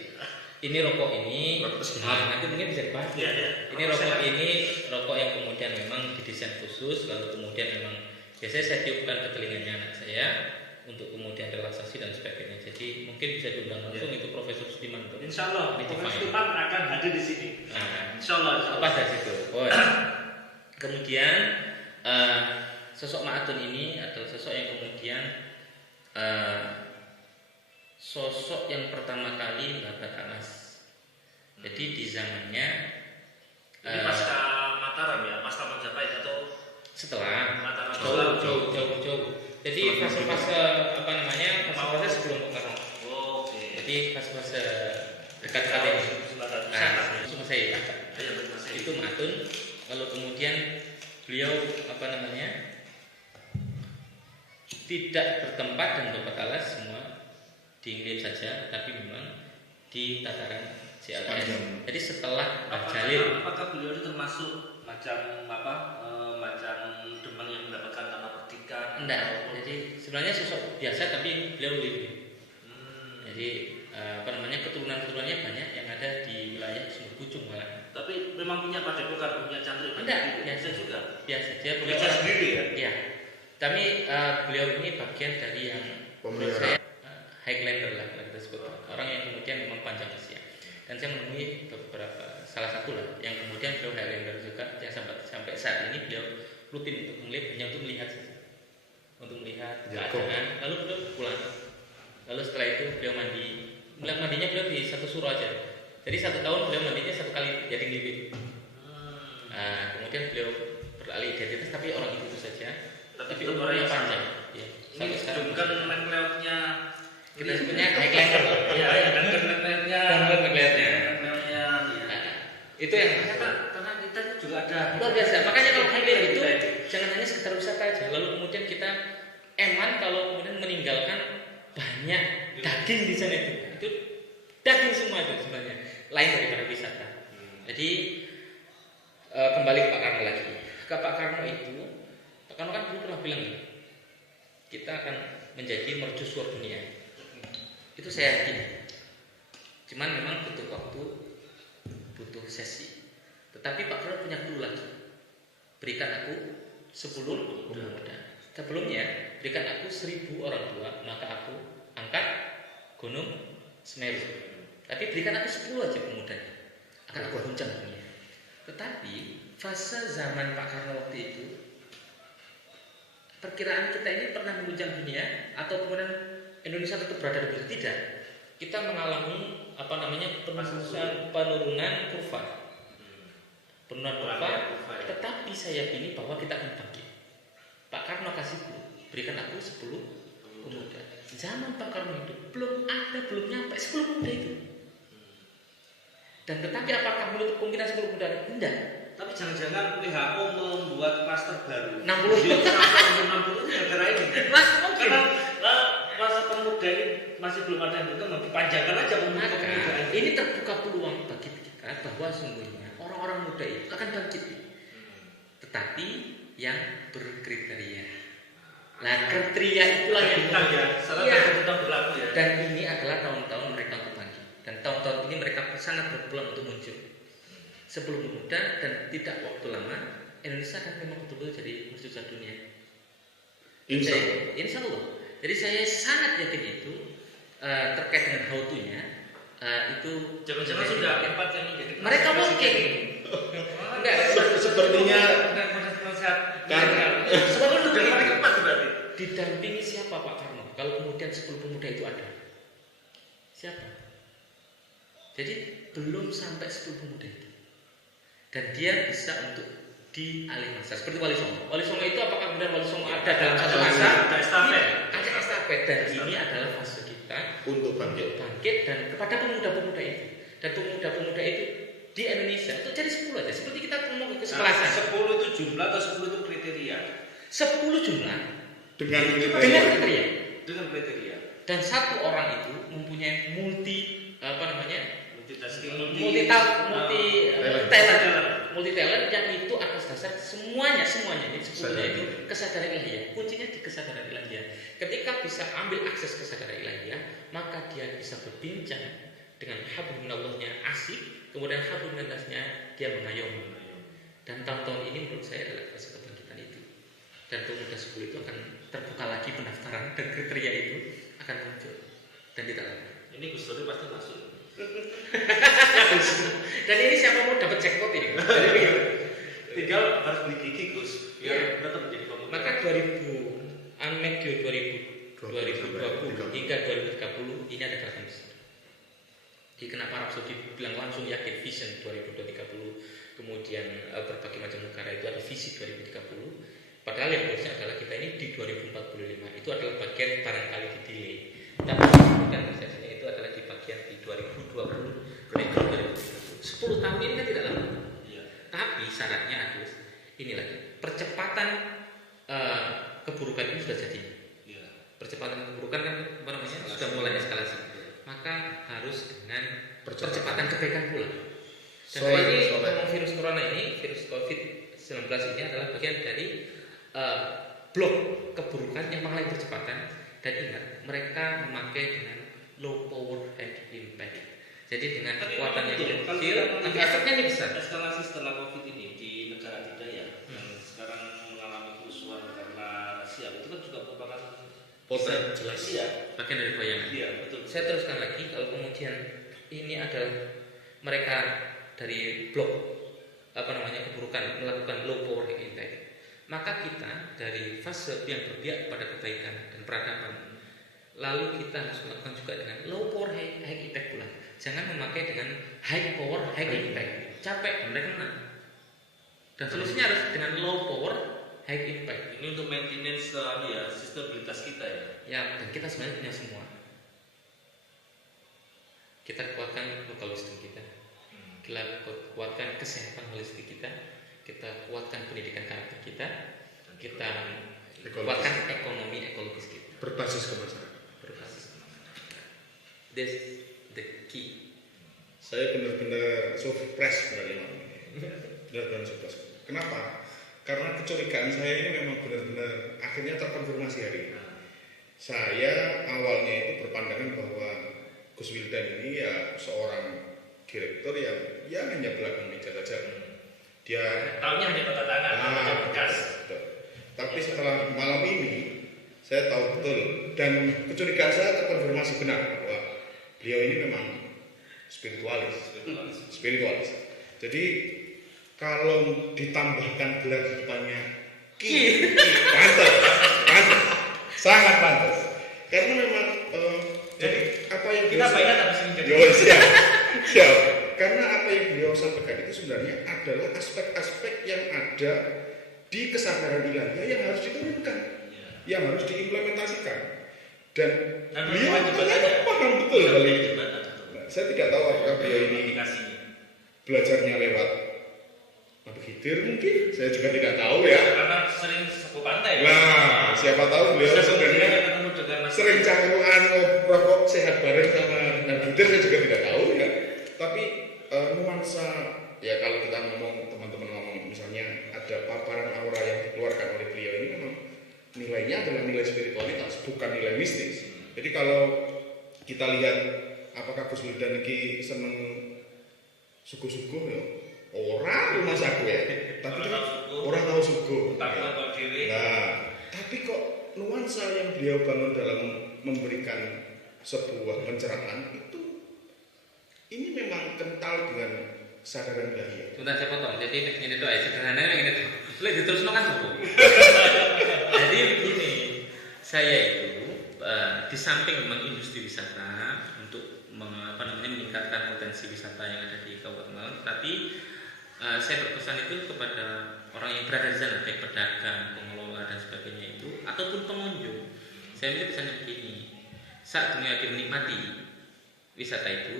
Ini rokok ini, nanti mungkin bisa dibahas. Ya. Ini rokok ini rokok yang kemudian memang didesain khusus, lalu kemudian memang biasanya saya tiupkan ke telinganya anak saya untuk kemudian relaksasi dan sebagainya. Jadi mungkin bisa diundang langsung itu Profesor Sudimanto. Insya Allah, Profesor Sudiman akan hadir di sini. Insya Allah. Apa dari situ? Oh, ya. Kemudian sosok Mak Atun ini adalah sosok yang kemudian sosok yang pertama kali mengangkat Anas. Jadi di zamannya ini pasca Mataram ya, pasca Majapahit atau setelah Mataram? jauh. Jadi fase-fase apa namanya? Fase-fase sebelum Bung Karno. Oke. Jadi fase-fase dekat ini. Masih itu Mak Atun. Lalu kemudian beliau apa namanya? Tidak bertempat dan tempat alas semua di Inggris saja, tapi memang di tataran CLS. Jadi setelah Jalil, apakah beliau itu termasuk macam apa? Macam Demang yang mendapatkan tanah perdikan? Enggak. Jadi sebenarnya sosok biasa tapi beliau lebih. Jadi apa namanya keturunan-keturunannya banyak yang ada di wilayah Sumber Pucung malah. Tapi memang punya padepokan, punya cantrik. Enggak, biasa juga. Biasa dia Biasa sendiri ya. Iya. Tapi beliau ini bagian dari yang Pemelihara. Highlander lah kita sebut, orang yang kemudian memang panjang usia. Dan saya menemui beberapa salah satu lah yang kemudian beliau Highlander juga yang sampai saat ini beliau rutin untuk melihat, hanya untuk melihat saja, untuk melihat keadaan. Lalu beliau pulang. Lalu setelah itu beliau mandinya beliau di satu surau aja. Jadi 1 tahun beliau mandinya 1 kali jadi Libit. Kemudian beliau beralih identitas tapi orang itu saja. Tapi umurnya panjang. Ya. Sampai sekarang. Bukan McLeodnya. Kita sebutnya Highlander. Iya, kan McLeodnya. McLeodnya. Itu yang karena kita juga ada. luar biasa. Makanya kalau Highlander itu jangan hanya sekedar wisata aja. Lalu kemudian kita eman kalau kemudian meninggalkan banyak daging di sana itu. Itu daging semua itu sebenarnya. Lain daripada wisata. Jadi kembali ke Pak Karno lagi. Ke Pak Karno itu, Pak Karno kan dulu pernah bilang ini, kita akan menjadi mercusuar dunia. Itu saya yakin. Cuman memang butuh waktu, butuh sesi. Tetapi Pak Karno punya clue lagi. Berikan aku 10 pemuda. Sebelumnya berikan aku 1000 orang tua, maka aku angkat gunung Semeru. Tapi berikan aku 10 aja pemudanya, akan aku guncang dunia. Tetapi fase zaman Pak Karno waktu itu, perkiraan kita ini pernah mengguncang dunia atau kemudian Indonesia tetap berada di tidak. Kita mengalami apa namanya penurunan kurva. Penurunan kurva, tetapi saya yakini bahwa kita akan bangkit. Pak Karno kasih berikan aku 10 pemuda. Zaman Pak Karno itu belum nyampe 10 pemuda itu. Dan tetapi apakah menutup kemungkinan 10 pemuda? Tidak. Tapi jangan-jangan WHO membuat klaster baru. 60 60 gara-gara ini. Mas mungkin. Karena masa pemuda ini masih belum ada yang berkembang, dipanjangkan aja pemuda. Ini terbuka peluang bagi kita bahwa sungguhnya orang-orang muda itu akan bangkit. Tetapi yang berkriteria. Nah, kriteria itulah yang berlaku ya. Dan ini adalah tahun-tahun mereka untuk bangkit. Dan tahun-tahun ini mereka sangat berpeluang untuk muncul. Sebelum muda dan tidak waktu lama, Indonesia akan memang betul-betul jadi mercusuar dunia. Insya Allah. Jadi saya sangat yakin itu terkait dengan how to-nya itu. Jangan-jangan sudah empat yang menjadi. Mereka mungkin. Enggak. Sepertinya karena sebabnya sudah paling empat berarti. Didampingi siapa Pak Karno? Kalau kemudian 10 pemuda itu ada, siapa? Jadi belum sampai 10 pemuda itu. Dan dia bisa untuk dialih masa seperti Wali Songo. Wali Songo itu apakah kemudian Wali Songo ada dalam satu masa? Ada estafet. Ada estafet dan ini adalah fase kita untuk bangkit dan kepada pemuda-pemuda itu. Dan pemuda-pemuda itu di Indonesia itu jadi 10 aja. Seperti kita ngomong ke sekelasan. 10 itu jumlah atau 10 itu kriteria? 10 jumlah dengan kriteria. Dengan kriteria. dan satu orang itu mempunyai multi talent yang itu atas dasar semuanya ini sebetulnya itu kesadaran ilahiyah. Kuncinya di kesadaran ilahiyah. Ketika bisa ambil akses kesadaran ilahiyah, maka dia bisa berbincang dengan hablum minallahnya asik, kemudian hablum minannasnya dia mengayomi. Dan tahun-tahun ini menurut saya adalah fase kebangkitan itu. Dan pemuda 10 itu akan terbuka lagi pendaftaran dan kriteria itu akan muncul dan tidak lama. Ini Gus Dur pasti masuk. Dan ini siapa mau dapat jackpot ini? Jadi begitu. Tinggal harus beli gigi Gus biar tetap menjadi pemuda. Maka 2000 Anmegio 2020 hingga 2030 ini ada gerakan besar. Jadi kenapa Arab Saudi bilang langsung yakin vision 2030, kemudian berbagai macam negara itu ada visi 2030. Padahal yang harusnya adalah kita ini di 2045 itu adalah bagian barangkali di delay. Tapi bukan persepsinya itu adalah di bagian di 2020 menuju 2030. 10 tahun ini kan tidak lama. Iya. Tapi syaratnya Agus, ini lagi percepatan keburukan ini sudah jadi. Iya. Percepatan keburukan kan apa namanya sudah mulai eskalasi. Maka harus dengan percepatan kebaikan pula. Dan ini virus corona ini, virus COVID-19 ini adalah bagian dari blok keburukan yang mengalami percepatan. Dan ingat, mereka memakai dengan low power high impact. Jadi dengan kekuatan yang kecil, tapi efeknya ini besar. Eskalasi setelah COVID ini di negara kita ya, yang sekarang mengalami kerusuhan karena Rusia itu kan juga merupakan Potret jelas. Iya. Bagian dari bayangan. Iya, betul. Saya teruskan lagi, kalau kemudian ini adalah mereka dari blok keburukan melakukan low power high impact, maka kita dari fase yang berpihak pada kebaikan dan peradaban, lalu kita harus melakukan juga dengan low power high impact pula. Jangan memakai dengan high power high impact, capek mereka menang. Dan solusinya harus dengan low power high impact. Ini untuk maintenance sistemabilitas kita ya. Ya, dan kita sebenarnya punya semua. Kita kuatkan local wisdom kita, kita kuatkan kesehatan holistik kita kuatkan pendidikan karakter kita kuatkan ekonomi ekologis kita. Berbasis ke masyarakat. This the key. Saya benar-benar surprise sebenarnya. Benar-benar surprise. Kenapa? Karena kecurigaan saya ini memang benar-benar akhirnya terkonfirmasi hari ini. Saya awalnya itu berpandangan bahwa Gus Wildan ini ya seorang direktur yang ya hanya belakang meja saja. Dia Tahunya hanya tanda tangan, hanya bekas. Betul. Tapi setelah malam ini saya tahu betul dan kecurigaan saya terkonfirmasi benar bahwa beliau ini memang spiritualis. Jadi kalau ditambahkan gelar di depannya Ki, pantas, sangat pantas. Karena memang jadi apa yang kita bayar habis ini jadi. Siap. Karena apa yang beliau sampaikan itu sebenarnya adalah aspek-aspek yang ada di kesadaran ilahiyah yang harus diturunkan, yang harus diimplementasikan. Dan beliau paham betul hal ini. Nah, saya tidak tahu apakah beliau ini belajarnya lewat Nabi Khidir mungkin, saya juga tidak tahu ya. Karena sering sepupu pantai. Nah, siapa tahu beliau sebenarnya sering cangkruan rokok sehat bareng sama Nabi Khidir, saya juga tidak tahu ya. Tapi nuansa ya kalau kita ngomong, teman-teman ngomong misalnya ada paparan aura yang dikeluarkan oleh beliau ini memang nilainya adalah nilai spiritualitas, bukan nilai mistis. Jadi kalau kita lihat apakah Gus Wildan ini seneng suku-suku ya orang rumah saku ya, tapi kan orang tahu suku. Nah, tapi kok nuansa yang beliau bangun dalam memberikan sebuah pencerahan itu ini memang kental dengan kesadaran ilahiyah. Sudah saya potong. Jadi ini doa sederhananya ini boleh diteruskan kan Bu. Jadi begini, saya itu di samping memang industri wisata untuk meningkatkan potensi wisata yang ada di Kabupaten Malang, tapi saya berpesan itu kepada orang yang berada di sana, baik pedagang, pengelola dan sebagainya itu, ataupun pengunjung. Saya minta pesannya begini: saat dunia lagi menikmati wisata itu,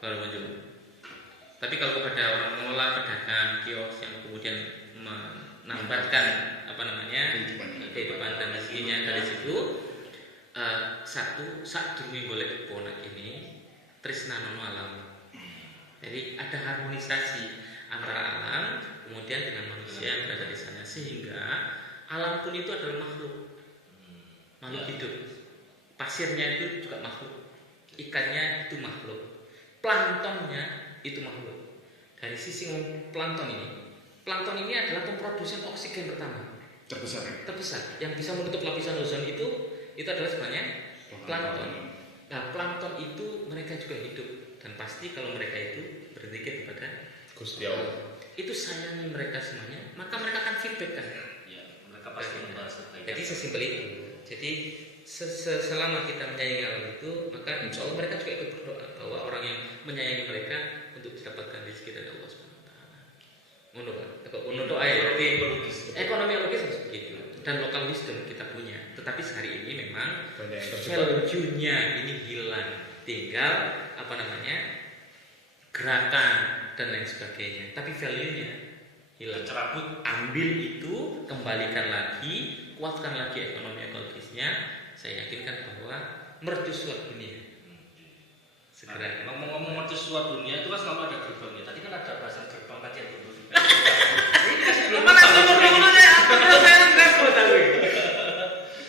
baru muncul. Tapi kalau kepada orang pengelola pedagang, kios yang kemudian menambahkan kehidupan dan rezekinya dari situ, satu sak durunge golek ponak ini tresna nono alam. Jadi ada harmonisasi antara alam kemudian dengan manusia yang berada di sana, sehingga alam pun itu adalah makhluk hidup. Pasirnya itu juga makhluk, ikannya itu makhluk, planktonnya itu makhluk. Dari sisi plankton ini adalah pemproduksi oksigen pertama terbesar yang bisa menutup lapisan ozon itu adalah sebenarnya plankton. Nah, plankton itu mereka juga hidup, dan pasti kalau mereka itu berzikir kepada Gusti Allah. Itu sayangi mereka semuanya, maka mereka akan feedback kan. Ya, mereka pasti membahas kebaikan. Jadi sesimpel itu. Jadi selama kita menyayangi alam itu, maka insya Allah mereka juga ikut berdoa bahwa orang yang menyayangi mereka untuk mendapatkan rezeki dari Allah Subhanahu Wa Taala. Menurut doa ya, ekonomi logis harus begitu. Dan local wisdom kita punya. Tetapi sehari ini memang value-nya ini hilang. Tinggal gerakan dan lain sebagainya. Tapi value-nya hilang. Cerabut. Ambil itu, kembalikan lagi, kuatkan lagi ekonomi ekologisnya. Saya yakinkan bahwa mercusuar dunia segera. Ngomong mercusuar dunia itu kan selalu ada gerbangnya. Tadi kan ada bahasa gerbang kajian dulu.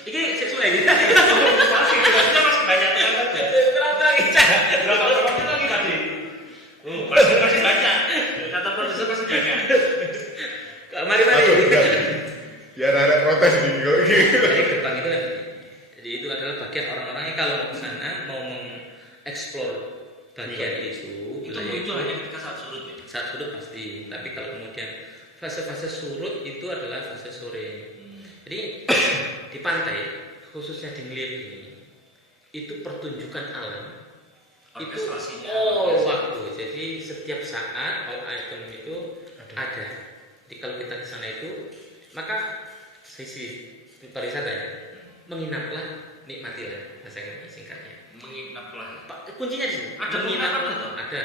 Ini seksual ini. Masih banyak yang ada. Berapa orangnya lagi tadi? Masih banyak. Kata produser masih banyak. Mari. Biar ada protes di Jadi gerbang itu kan. Jadi itu adalah bagian orang-orangnya kalau ke sana mau mengeksplor bagian itu hanya ketika saat surut ya? Saat surut pasti. Tapi kalau kemudian fase-fase surut itu adalah fase sore. Jadi di pantai, khususnya di Ngliet ini, itu pertunjukan alam. Itu waktu. Jadi setiap saat all item itu ada. Jadi kalau kita ke sana itu, maka sisi pariwisata ya, menginaplah, nikmatilah, bahasa singkatnya. Menginaplah. Kuncinya di sini. Ada menginaplah. Ada.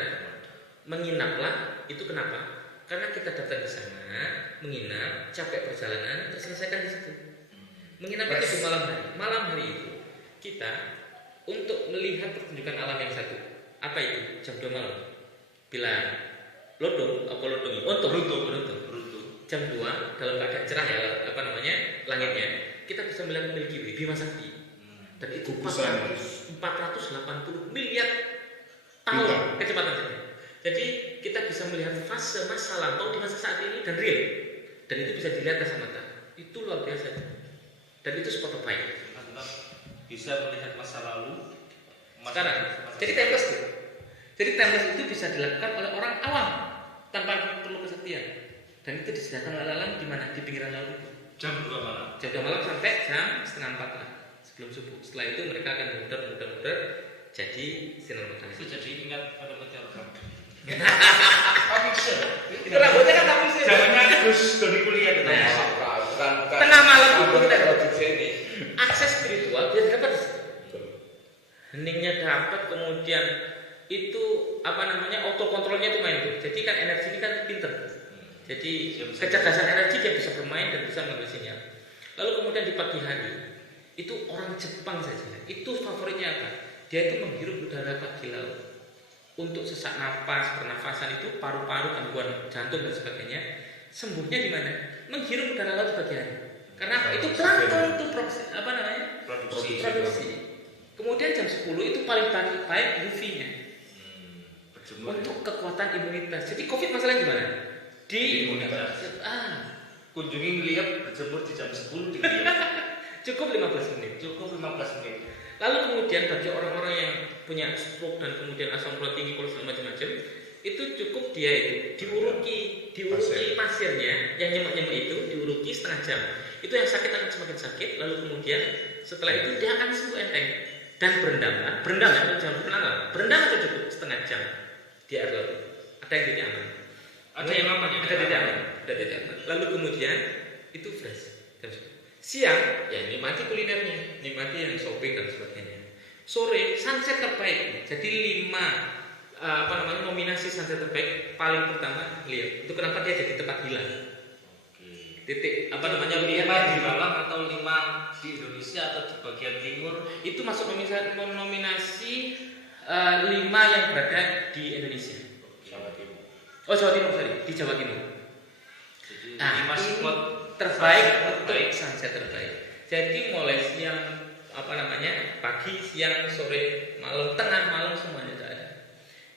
Menginaplah itu kenapa? Karena kita datang ke sana, menginap, capek perjalanan, terselesaikan di situ. Menginap itu di malam hari. Malam hari itu kita untuk melihat pertunjukan alam yang satu. Apa itu? Jam 2 malam. Bila lodong ini? Runtuh. Jam 2 dalam keadaan cerah ya, langitnya, kita bisa melihat Milky Way, Bima Sakti. Dan itu 480 miliar tahun kecepatannya. Jadi kita bisa melihat fase masa lampau di masa saat ini dan real. Dan itu bisa dilihat kasat mata. Itu luar biasa. Dan itu spot terbaik. Bisa melihat masa lalu. Sekarang. Jadi timeless itu. Jadi timeless itu bisa dilakukan oleh orang awam tanpa perlu kesaktian. Dan itu disediakan oleh alam di mana? Di pinggiran laut itu. Jam 2 malam. Jam 2 malam sampai jam 3:30 lah sebelum subuh. Setelah itu mereka akan muter jadi sinar matahari. Itu jadi ingat pada meteor. Itu rambutnya kan tapi Zamannya Gus Doni kuliah gitu. Tengah malam itu kita akses spiritual dia dapat di situ. Heningnya dapat, kemudian itu autokontrolnya itu main. Jadi kan energi ini kan pinter. Jadi kecerdasan energi dia bisa bermain dan bisa mengambil sinyal. Lalu kemudian di pagi hari itu orang Jepang saja itu favoritnya apa? Dia itu menghirup udara pagi laut. Untuk sesak napas, pernafasan itu paru-paru, gangguan jantung dan sebagainya. Sembuhnya di mana? Menghirup udara laut pagi hari. Karena itu plankton itu produksi. Kemudian jam 10 itu paling baik UV-nya. Untuk kekuatan imunitas. Jadi COVID masalahnya gimana? Di imunitas. Kunjungi ngelihat berjemur di jam 10 di Ngeliat. Cukup 15 menit. Lalu kemudian bagi orang-orang yang punya stroke dan kemudian asam urat tinggi, kolesterol macam-macam, itu cukup dia itu diuruki pasirnya, yang nyemuk-nyemuk itu diuruki setengah jam. Itu yang sakit akan semakin sakit. Lalu kemudian setelah itu dia akan sembuh enteng dan berendam jangan renang. Berendam itu cukup setengah jam di air laut. Ada yang tidak aman. Ada tidak aman. Lalu kemudian itu fresh. Siang, ya nikmati kulinernya, nikmati yang shopping dan sebagainya. Sore, sunset terbaik. Jadi 5 nominasi sunset terbaik paling pertama lihat. Itu kenapa dia jadi tempat hilang. titik apa namanya 5 di Malang atau 5 di Indonesia atau di bagian timur? itu masuk nominasi 5 yang berada di Indonesia. Jawa Timur. Oh Jawa Timur, sorry, di Jawa Timur. Jadi Nah, 5 ini spot terbaik sunset untuk sunset terbaik. Jadi mulai siang apa namanya pagi, siang, sore, malam, tengah malam semuanya sudah ada.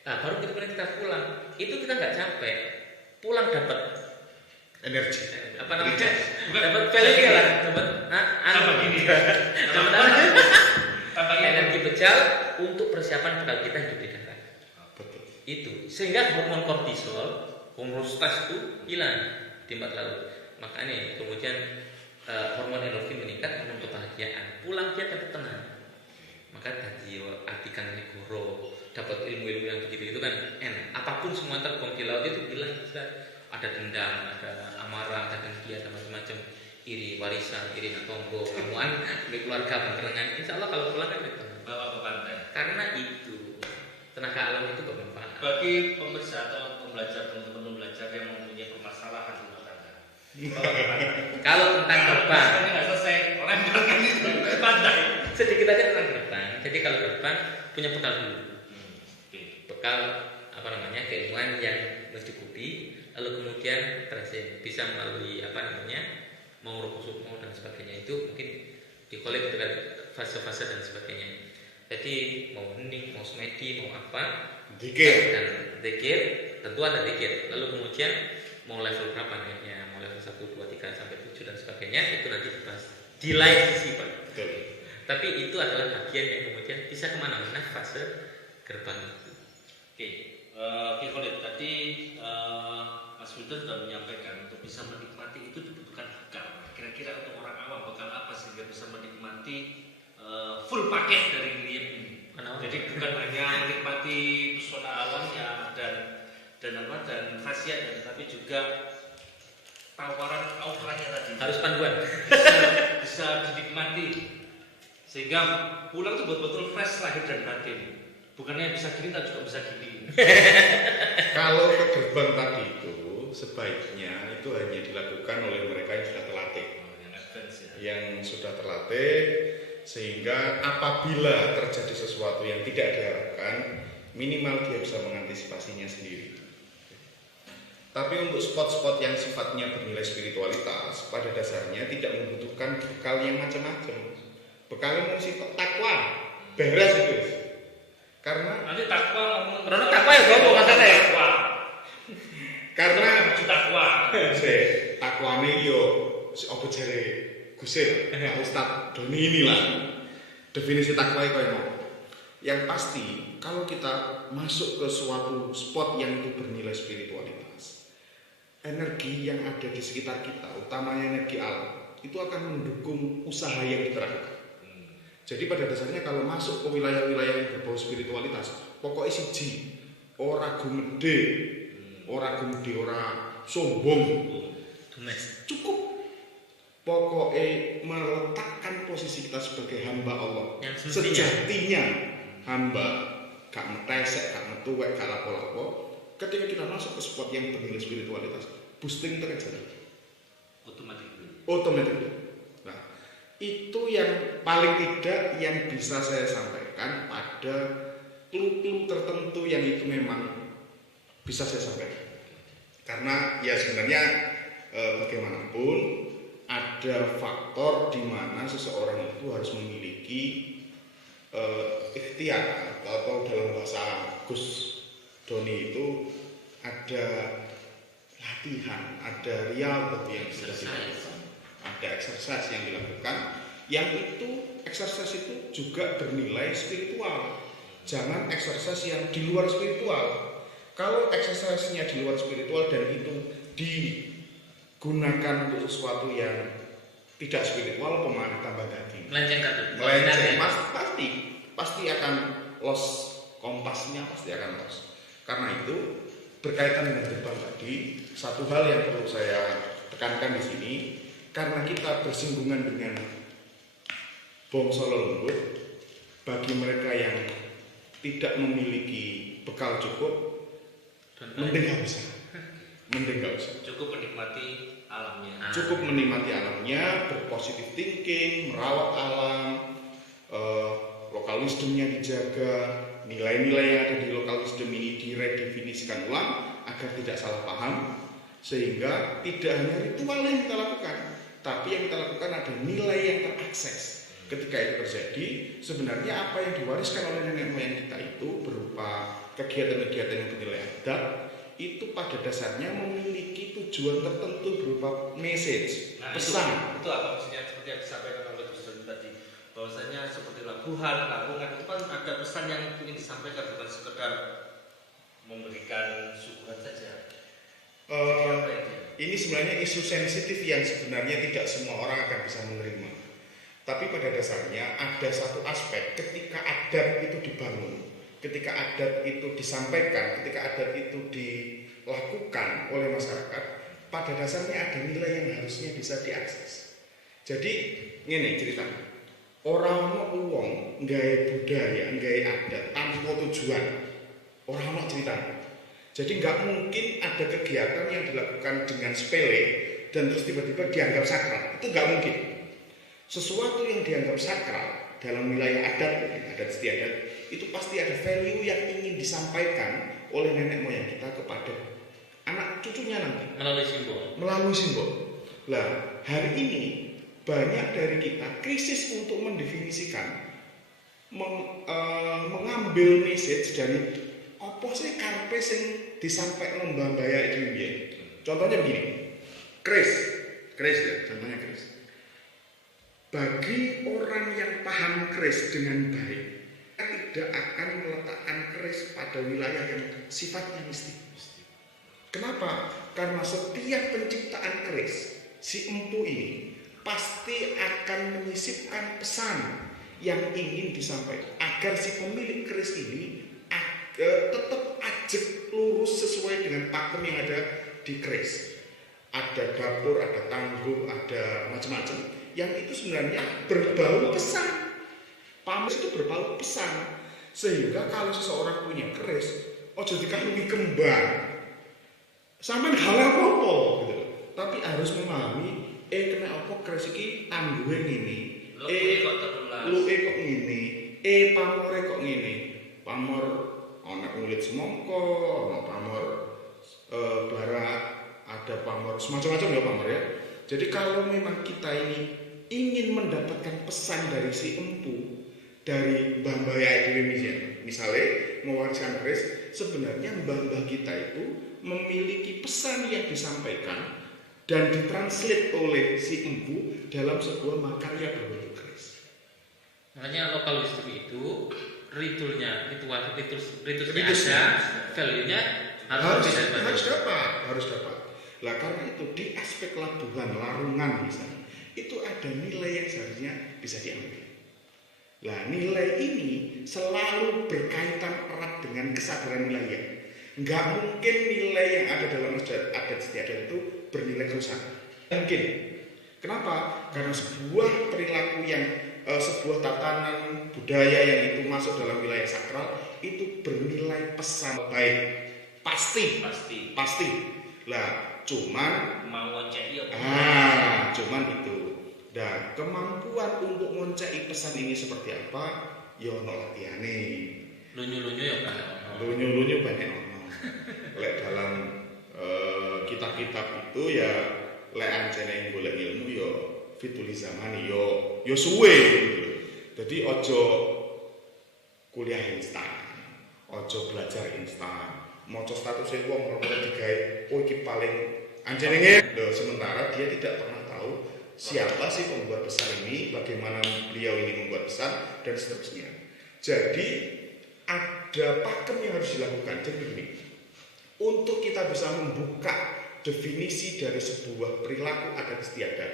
Nah baru kita pulang, itu kita nggak capek, pulang dapat energi. apa namanya, Bukan. dapat value lah, dapat Tambah gini. dapat Tambah ini. energi bekal untuk persiapan bekal kita hidup di darat. Betul. Itu sehingga hormon kortisol, hormon stres itu hilang di tempat laut. Makanya kemudian hormon endorfin meningkat, hormon kebahagiaan. Pulang dia dapat tenang. Maka tadi artikan negoro, dapat ilmu-ilmu yang begitu itu kan enak. Apapun semua terbang di laut itu hilang bisa. Ada dendam, ada amarah, ada dengki, ada macam-macam, iri warisan, iri natombo, kamuan, milik keluarga, pengerengan. Insya Allah kalau pulang kan tenang. Bawa ke pantai. Karena itu tenaga alam itu bermanfaat. Bagi pemirsa atau pembelajar, teman-teman pembelajar yang mempunyai permasalahan di rumah tangga, bawa ke pantai. Kalau tentang gerbang, Ini nggak selesai, lemparkan itu ke pantai. sedikit aja tentang gerbang. Jadi kalau gerbang punya bekal dulu, Oke. bekal apa namanya keilmuan yang mencukupi, lalu kemudian tracing bisa melalui apa namanya mau rukus dan sebagainya itu mungkin dikolek dengan fase-fase dan sebagainya. Jadi mau hening, mau semedi, mau apa, Dikit. dan dikit tentu ada dikit. Lalu kemudian mau level berapa naiknya, mau level 1, 2, 3 sampai 7 dan sebagainya itu nanti dibahas di lain sisi Pak. Betul. Tapi itu adalah bagian yang kemudian bisa kemana-mana fase gerbang itu. Oke, Khalid, tadi Mas Wildan sudah menyampaikan untuk bisa menikmati itu dibutuhkan bekal. Kira-kira untuk orang awam bekal apa sehingga bisa menikmati full paket dari Ngeliat ini? Kenapa? Jadi bukan hanya menikmati pesona alamnya dan khasiatnya, tapi juga tawaran auranya tadi Harus panduan. bisa dinikmati sehingga pulang tuh betul-betul fresh lahir dan batin. Bukannya bisa gini, tapi juga bisa gini. Kalau ke gerbang tadi itu sebaiknya itu hanya dilakukan oleh mereka yang sudah terlatih. Yang advance ya. Yang sudah terlatih sehingga apabila terjadi sesuatu yang tidak diharapkan, minimal dia bisa mengantisipasinya sendiri. Tapi untuk spot-spot yang sifatnya bernilai spiritualitas, pada dasarnya tidak membutuhkan bekal yang macam-macam. Bekalnya mesti takwa, beres itu. Karena Nanti takwa ngomong. Karena takwa ya gowo katanya ya. Takwa. karena Baju takwa. takwane yo apa jare Gusil, Pak Ustadz Doni inilah definisi takwa itu yang mau. Yang pasti kalau kita masuk ke suatu spot yang itu bernilai spiritualitas, energi yang ada di sekitar kita, utamanya energi alam, itu akan mendukung usaha yang kita lakukan. Jadi pada dasarnya kalau masuk ke wilayah-wilayah yang berbau spiritualitas, pokoknya siji, ora gumede, ora sombong, Tumes. cukup. Pokoknya meletakkan posisi kita sebagai hamba Allah. Yang semestinya. Sejatinya hamba, gak metesek, gak metuwek, gak lapo-lapo. Ketika kita masuk ke spot yang bernilai spiritualitas, boosting terjadi. Otomatis. Nah, itu yang paling tidak yang bisa saya sampaikan pada clue-clue tertentu yang itu memang bisa saya sampaikan. Karena ya sebenarnya bagaimanapun ada faktor di mana seseorang itu harus memiliki ikhtiar atau dalam bahasa Gus Doni itu ada latihan, ada riyadhah yang sudah dilakukan, ada exercise yang dilakukan, yang itu exercise itu juga bernilai spiritual. Jangan exercise yang di luar spiritual. Kalau exercise-nya di luar spiritual dan itu digunakan untuk sesuatu yang tidak spiritual, pemahaman tambah daging. Melenceng kan? Melenceng, pasti akan loss, kompasnya pasti akan loss. Karena itu berkaitan dengan gerbang tadi, satu hal yang perlu saya tekankan di sini, karena kita bersinggungan dengan bangsa lembut, bagi mereka yang tidak memiliki bekal cukup, mending mending nggak usah. Cukup menikmati alamnya. Cukup menikmati alamnya, berpositif thinking, merawat alam, lokal wisdomnya dijaga, nilai-nilai yang ada di lokal wisdom ini diredefinisikan ulang agar tidak salah paham, sehingga tidak hanya ritual yang kita lakukan, tapi yang kita lakukan ada nilai yang terakses. Ketika itu terjadi, sebenarnya apa yang diwariskan oleh nenek moyang kita itu berupa kegiatan-kegiatan yang bernilai adat itu pada dasarnya memiliki tujuan tertentu berupa message, pesan. Itu apa maksudnya seperti yang disampaikan oleh Gus Doni tadi, bahwasanya seperti labuhan, lapungan itu kan ada pesan yang ingin disampaikan, bukan sekedar memberikan suguhan saja. Ini sebenarnya isu sensitif yang sebenarnya tidak semua orang akan bisa menerima. Tapi pada dasarnya ada satu aspek ketika adat itu dibangun, ketika adat itu disampaikan, ketika adat itu dilakukan oleh masyarakat, pada dasarnya ada nilai yang harusnya bisa diakses. Jadi ini ceritanya, orang mau uang nggak budaya, nggak adat tanpa tujuan, orang mau ceritanya. Jadi nggak mungkin ada kegiatan yang dilakukan dengan sepele dan terus tiba-tiba dianggap sakral, itu nggak mungkin. Sesuatu yang dianggap sakral dalam wilayah adat istiadat itu pasti ada value yang ingin disampaikan oleh nenek moyang kita kepada anak cucunya nanti melalui simbol. Lah hari ini banyak dari kita krisis untuk mendefinisikan mengambil message dari apa sih karpe sing disampaikan Mbah Mbaya itu biyen. Contohnya begini, kris ya, contohnya kris. Bagi orang yang paham keris dengan baik, tidak akan meletakkan keris pada wilayah yang sifatnya mistik. Kenapa? Karena setiap penciptaan keris, si empu ini pasti akan menyisipkan pesan yang ingin disampaikan agar si pemilik keris ini tetap ajak lurus sesuai dengan pakem yang ada di keris. Ada dapur, ada tangguh, ada macam-macam. Yang itu sebenarnya berbau pesan. Pamer itu berbau pesan. Sehingga kalau seseorang punya keris, ojo dikandungi kembang. Sampai hal apa-apa gitu. Tapi harus memahami, kena apa keris iki tangguhe ngene. Kok terulas. Luke kok ngene. Pamore kok ngene. Pamor ana kulit semongko, ana pamor barak, ada pamor semacam-macam ya pamor ya. Jadi kalau memang kita ini ingin mendapatkan pesan dari si empu, dari Mbah Mbaya itu misalnya mewariskan keris, sebenarnya mbah-mbah kita itu memiliki pesan yang disampaikan dan ditranslate oleh si empu dalam sebuah makarya berbentuk keris. Makanya lokal wisdom itu ritualnya ada, value-nya harus dapat. Lah karena itu di aspek labuhan, larungan misalnya, itu ada nilai yang seharusnya bisa diambil. Lah nilai ini selalu berkaitan erat dengan kesadaran wilayah. Nggak mungkin nilai yang ada dalam adat istiadat itu bernilai kerusakan. Mungkin. Kenapa? Karena sebuah perilaku yang sebuah tatanan budaya yang itu masuk dalam wilayah sakral itu bernilai pesan baik. Pasti. Lah cuman mau ngonceki cuman itu. Dan kemampuan untuk ngonceki pesan ini seperti apa? Ya ono latihane. Lunyu-lunyu ya kan. Lunyu-lunyu banyak ono. Lek dalam kitab-kitab itu ya lek ancene golek ilmu ya fituli zamani yo suwe gitu. Jadi ojo kuliah instan, ojo belajar instan. Maca status wong ora digawe iki paling anjenenge lho, sementara dia tidak pernah tahu siapa sih pembuat pesan ini, bagaimana beliau ini membuat pesan dan seterusnya. Jadi ada pakem yang harus dilakukan. Jadi begini, untuk kita bisa membuka definisi dari sebuah perilaku adat istiadat,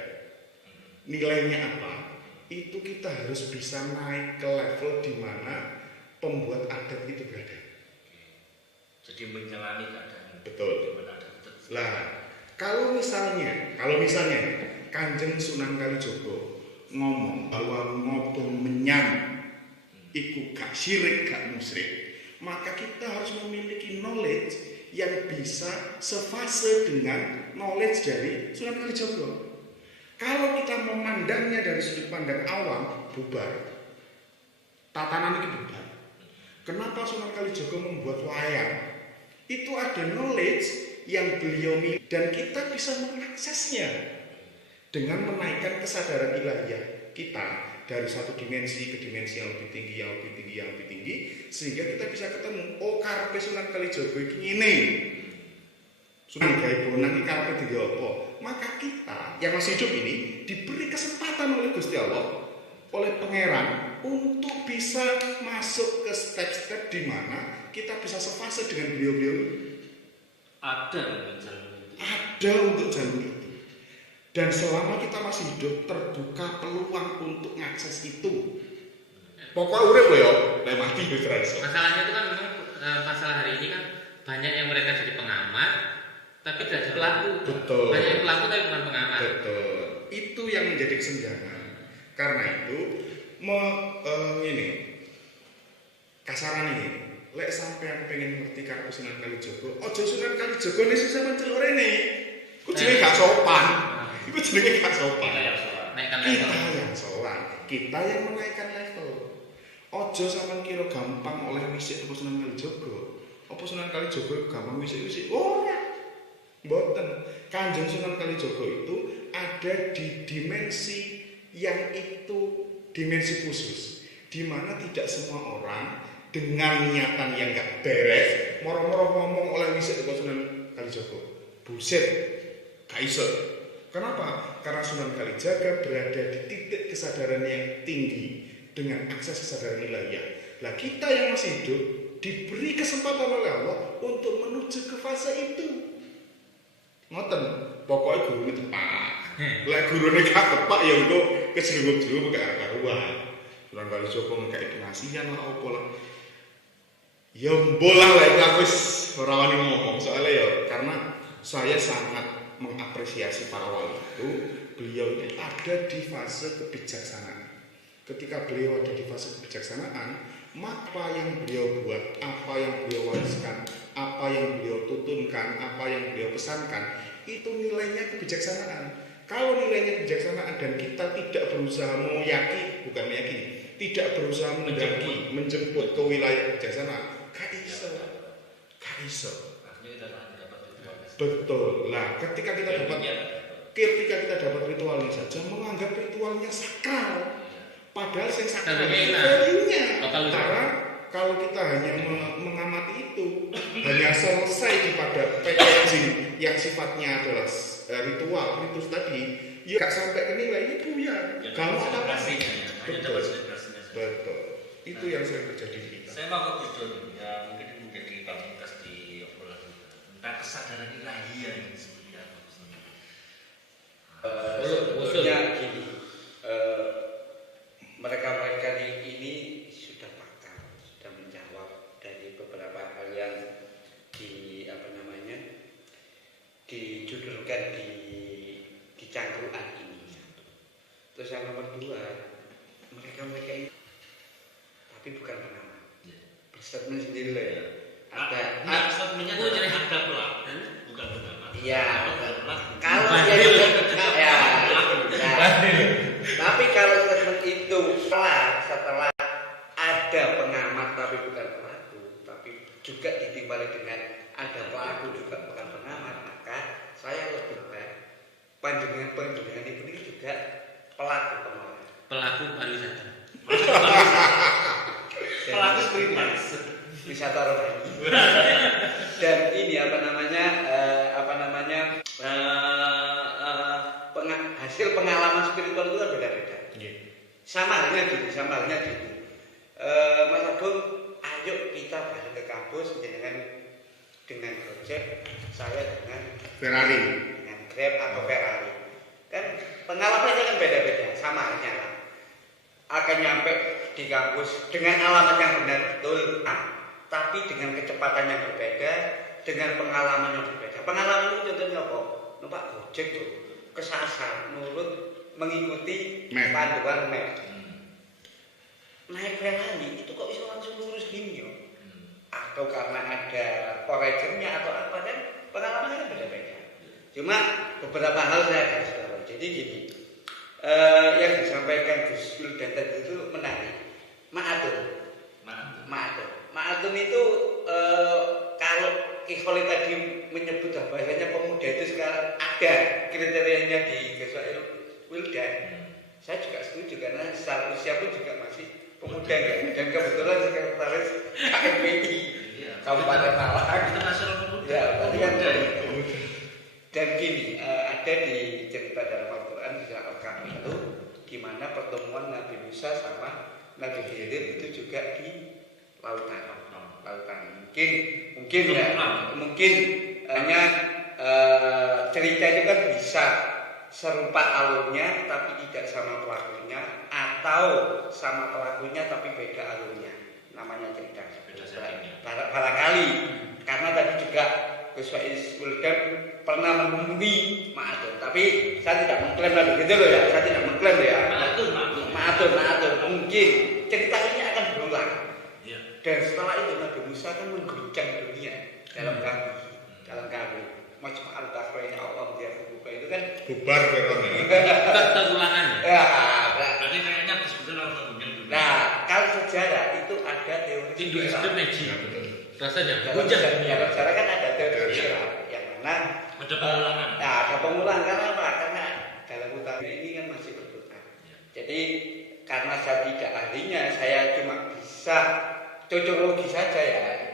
nilainya apa? Itu kita harus bisa naik ke level di mana pembuat adat itu berada. Jadi menjalani keadaan. Betul. Lah, kalau misalnya Kanjeng Sunan Kalijogo ngomong bahwa ngobong menyang iku gak syirik gak musyrik, maka kita harus memiliki knowledge yang bisa sefase dengan knowledge dari Sunan Kalijogo. Kalau kita memandangnya dari sudut pandang awam, bubar. Tatanan ini bubar. Kenapa Sunan Kalijogo membuat wayang? Itu ada knowledge yang beliau miliki dan kita bisa mengaksesnya dengan menaikkan kesadaran ilahiyah kita dari satu dimensi ke dimensi yang lebih tinggi, yang lebih tinggi, yang lebih tinggi, sehingga kita bisa ketemu, oh karepe Sunan Kalijogo ini, Sunan Gai Bonang ini karepe tiga apa? Maka kita yang masih hidup ini diberi kesempatan oleh Gusti Allah, oleh Pangeran untuk bisa masuk ke step-step di mana kita bisa sefase dengan beliau-beliau ini. Ada untuk jalur itu. Ada untuk jalur itu. Dan selama kita masih hidup terbuka peluang untuk mengakses itu. Pokoknya urip loh ya, nek mati wis ora iso. Masalahnya itu kan memang masalah hari ini kan banyak yang mereka jadi pengamat tapi tidak jadi pelaku. Betul. Banyak yang pelaku tapi bukan pengamat. Betul. Itu yang menjadi kesenjangan. Karena itu ini kasaran ini. Lek sampean pengen ngerti karo Sunan Kalijogo, aja Sunan Kalijogo nih sisa menceluk rene. Ku jenenge gak sopan. Iku jenenge gak sopan. Naikkan Kita level. yang sowan, kita yang menaikkan level. Ojo sampean kira gampang oleh wisik apa Sunan Kalijogo. Apa Sunan Kalijogo gampang wisik-wisik? Ora. Mboten. Kanjeng Sunan Kalijogo itu ada di dimensi yang itu dimensi khusus, di mana tidak semua orang dengan niatan yang gak beres moro-moro ngomong oleh wisik apa Sunan Kalijogo. Buset. Gak iso. Kenapa? Karena Sunan Kalijaga berada di titik kesadaran yang tinggi dengan akses kesadaran ilahiyah. Lah kita yang masih hidup diberi kesempatan oleh Allah untuk menuju ke fase itu. Ngoten, pokoknya guru ini tepat. Lah guru ini gak tepat ya untuk kejelungup-jelungup gak karuan. Sunan Kalijogo ngekek penasihan lah opo lah. Ya mbolah lah wis ora wani ngomong soalnya ya karena saya sangat mengapresiasi para wali itu, beliau ini ada di fase kebijaksanaan. Ketika beliau ada di fase kebijaksanaan, maka yang beliau buat, apa yang beliau wariskan, apa yang beliau tutunkan, apa yang beliau pesankan, itu nilainya kebijaksanaan. Kalau nilainya kebijaksanaan dan kita tidak berusaha meyakini, bukan meyakini, tidak berusaha menjemput ke wilayah kebijaksanaan, gak iso. Betul. Lah, ketika kita dapat ritualnya saja menganggap ritualnya sakral. Padahal yang sakral itu value-nya. Karena kalau kita hanya mengamati itu, hanya selesai pada packaging yang sifatnya adalah ritus tadi, ya gak sampai ke nilai itu ya. Kalau apa betul. Betul. Itu yang sering terjadi di kita. Saya mau ke Gudon, ya mungkin menjadi pamungkas di obrolan kita. Tentang kesadaran ilahiyah ini seperti apa? Sebetulnya gini, mereka-mereka ini sudah pakar, sudah menjawab dari beberapa hal yang dijudulkan di cangkruan ini. Terus yang nomor 2, mereka ini tapi bukan pengamat. Berstatement sendiri lah ya. Ada statementnya ada pelaku, bukan pengamat. Iya. Kalau dia tapi kalau statement itu setelah ada pengamat tapi bukan pelaku, tapi juga ditimbali dengan ada pelaku juga bukan pengamat, maka saya lebih panjenengan ini juga pelaku pengamat. Pelaku pariwisata. Pelaku wisata rohani. Dan ini hasil pengalaman spiritual itu kan beda-beda. Sama halnya gini. Mas Agung, ayo kita balik ke kampus dengan Gojek, saya dengan Ferrari, dengan Grab atau Ferrari. Kan pengalamannya kan beda-beda, sama halnya lah. Akan nyampe di kampus dengan alamat yang benar betul, tapi dengan kecepatan yang berbeda, dengan pengalaman yang berbeda. Pengalaman itu contohnya apa? Numpak Gojek tuh kesasar, nurut mengikuti panduan map. Naik Ferrari itu kok bisa langsung lurus gini yo. atau karena ada foragernya atau apa kan pengalamannya kan beda-beda. Cuma beberapa hal saya garis bawahi. Jadi gini, yang disampaikan Gus Wildan tadi itu menarik. Ma'adun itu kalau Ikholi tadi menyebut bahasanya pemuda itu sekarang ada kriterianya di Gus Wildan. Saya juga setuju karena secara usia pun juga masih pemuda kan? Dan kebetulan sekretaris KMPI Kabupaten Malang. Internasional pemuda. Ya, berarti kan dan gini, ada di cerita dalam Al-Quran di surat Al-Kahfi itu di mana pertemuan Nabi Musa sama Nabi Khidir itu juga di lautan. Mungkin hanya cerita itu kan bisa serupa alurnya tapi tidak sama pelakunya, atau sama pelakunya tapi beda alurnya. Namanya cerita. Barangkali karena tadi juga Gus Wildan pernah menemui Ma'adun, tapi saya tidak mengklaim lagi gitu loh ya. Saya tidak mengklaim ya. Ma'adun. Mungkin cerita ini akan berulang. Dan setelah itu Nabi Musa kan mengguncang dunia dalam kahfi. Majma'al Bahrain Allah dia buka itu kan bubar Fir'aun. Terulangan. Ya, Berarti kayaknya disebutkan orang mengguncang dunia. nah, kalau sejarah itu ada teori Indonesia Magic. Rasanya dalam hujan. sejarah kan ada teori sejarah yang mana Ada pengulangan. Nah, ada pengulangan karena apa? Karena dalam hutan ini kan masih berputar. Jadi karena saya tidak ahlinya, saya cuma bisa cocologi saja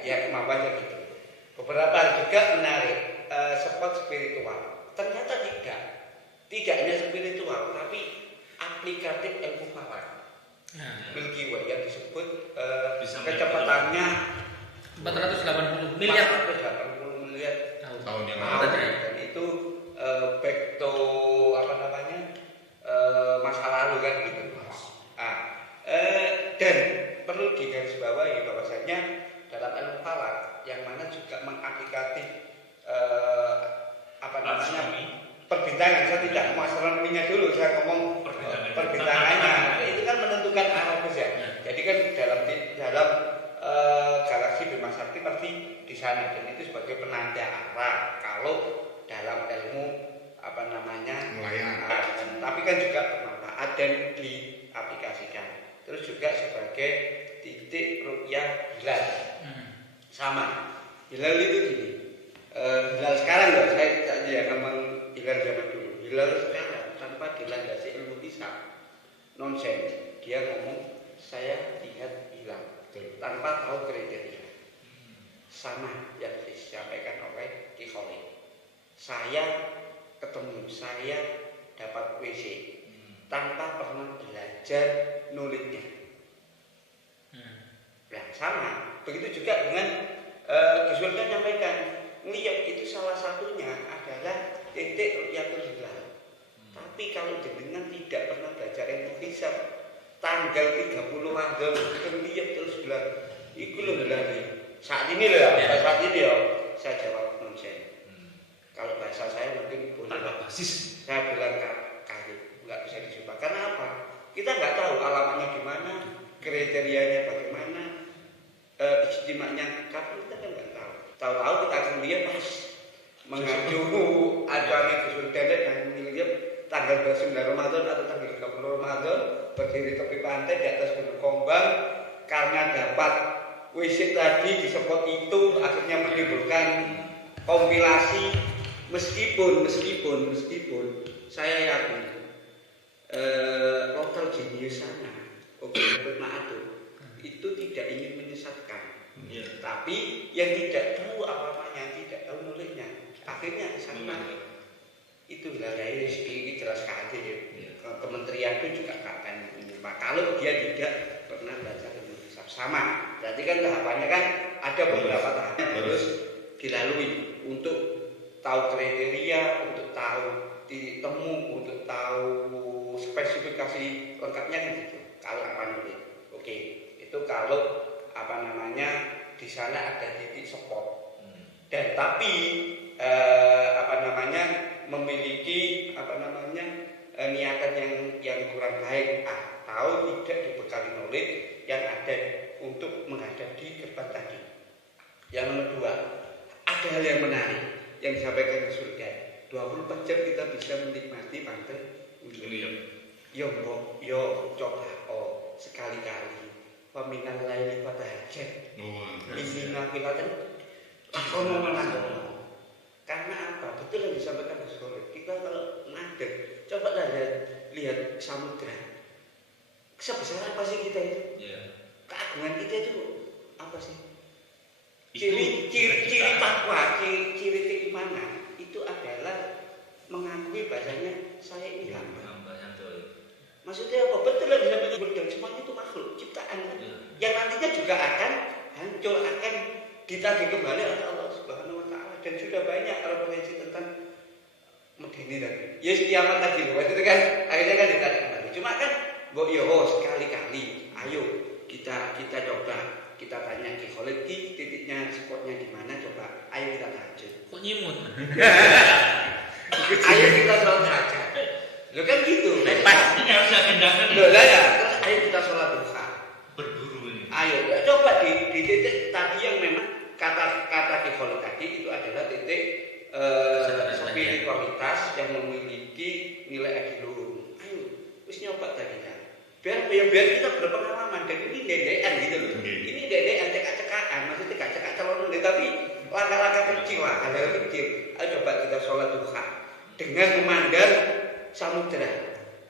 ya kemampuannya gitu. Beberapa juga menarik spot spiritual. Ternyata tidak hanya spiritual, tapi aplikatif ilmu falak. Milky Way yang disebut kecepatannya 480 miliar 480 miliar tahun yang lalu. lalu. Dan itu back to masa lalu kan gitu. Dan perlu digarisbawahi bahwasanya dalam ilmu falak yang mana juga mengaplikasi perbintangan. Saya tidak mau astronominya dulu, saya ngomong perbintangannya. Itu kan menentukan arah besar. Jadi kan dalam galaksi Bima Sakti pasti di sana, dan itu sebagai penanda arah kalau dalam ilmu Melayang. tapi kan juga bermanfaat dan diaplikasikan. Terus juga sebagai titik ru'yah hilal. Sama. Hilal itu gini. Hilal sekarang loh, saya ngomong hilal zaman dulu. Hilal sekarang tanpa dilandasi ilmu hisab. Nonsen. Dia ngomong saya lihat hilal tanpa tahu kriteria. Sama yang disampaikan oleh Ki Khalid. Saya ketemu, saya dapat WC tanpa pernah belajar nulisnya. Nah, sama. Begitu juga dengan Gus Wildan menyampaikan, ngeliat itu salah satunya adalah titik ru'yatul hilal. Tapi kalau jenengan tidak pernah belajar ilmu hisab, tanggal 30 Ramadan ngeliat terus bilang, iku lho lali. Saat ini loh ya, saya jawab nonsen. Kalau bahasa saya mungkin Tanpa basis. saya bilang kaget, nggak bisa disumpah. Karena apa? Kita nggak tahu alamannya gimana, kriterianya bagaimana, ijtima'nya kapan, kita kan nggak tahu. Tahu-tahu kita akan lihat pas mengacu acuannya Gus Wildan dan melihat tanggal 29 Ramadan atau tanggal 30 Ramadan berdiri tepi pantai di atas Gunung Kombang karena dapat WC tadi di spot itu akhirnya menimbulkan kompilasi. Meskipun saya yakin lokal jenius sana, Ma'adun itu tidak ingin menyesatkan, tapi yang tidak tahu apa-apanya, tidak tahu nulisnya, akhirnya sama. Itu wilayah ini jelas sekali. Kementerian itu juga akan menyumpah kalau dia tidak pernah belajar ilmu hisab. Sama, berarti kan tahapannya kan ada beberapa tahap yang harus dilalui untuk tahu kriteria, untuk tahu titik temu, untuk tahu spesifikasi lengkapnya kan gitu. Kalau nulis, oke, itu kalau di sana ada titik spot. Dan tapi memiliki niatan yang kurang baik atau tidak dibekali knowledge yang ada untuk menghadapi gerbang tadi. Yang nomor dua, ada hal yang menarik yang disampaikan di surga. 24 jam kita bisa menikmati pantai Uliam. Yo mbok, yo coba sekali-kali. Paminal laili fatahajat. Ini nafilatan. Akono menang. Karena apa? Betul yang disampaikan Mas Khalid. Kita kalau ngadeg, coba lihat samudra. Sebesar apa sih kita itu? Keagungan kita itu apa sih? Ciri takwa, ciri keimanan itu adalah mengakui bahasanya saya ini hamba. Maksudnya apa? Betul yang disampaikan beliau, semuanya itu makhluk ciptaan yang nantinya juga akan hancur, akan ditagih kembali oleh Allah Subhanahu wa taala, dan sudah banyak referensi tentang medeni tadi. Ya kiamat tadi loh, itu kan akhirnya kan ditarik kembali. Cuma kan sekali-kali ayo kita coba, kita tanya Ki Khalid, titiknya spotnya di mana, coba ayo kita tahajud. Kok nyimut? Ayo kita sholat tahajud. Lo kan gitu. Pasti harus agendakan. Loh lah ya, terus ayo kita sholat duha. Berburu ini. Ayo coba di titik tadi yang memang kata Ki Khalid tadi itu adalah titik spiritualitas yang memiliki nilai adiluhur. Ayo, wis nyoba tadi kan. Biar kita berpengalaman, dan ini dedean gitu loh. Ini dedean cekak-cekakan, maksudnya gak cekak calon tapi langkah-langkah kecil lah, hal kecil. Ayo coba kita sholat duha dengan memandang samudra.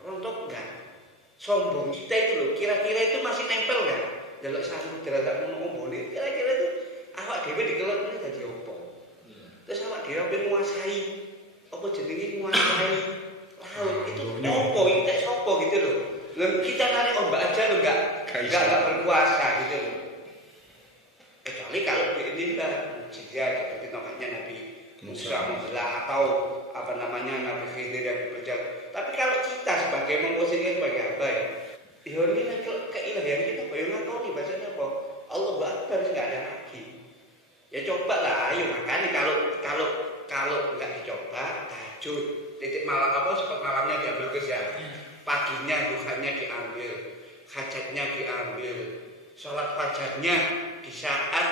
Rontok enggak? Sombong kita itu loh, kira-kira itu masih nempel enggak? Jaluk samudra tak ngomong boleh. Kira-kira itu awak dhewe dikelot ini dadi opo? Terus awak dhewe menguasai apa jenenge menguasai laut itu opo iki sopo gitu loh. Kita narik ombak aja loh enggak berkuasa gitu loh. Kecuali kalau ini mujizat seperti namanya Nabi Musa membelah atau apa namanya Nabi Khidir yang berjalan. Tapi kalau kita sebagai memposisikan sebagai apa ya? Ya ini keilahian kita bayangkan kau nih bahasanya apa? Allah Akbar nggak ada lagi. Ya coba lah, ayo makanya kalau nggak dicoba tahajud, titik malam apa seperti malamnya diambil ke siapa? Paginya duhanya diambil, hajatnya diambil, sholat fajarnya di saat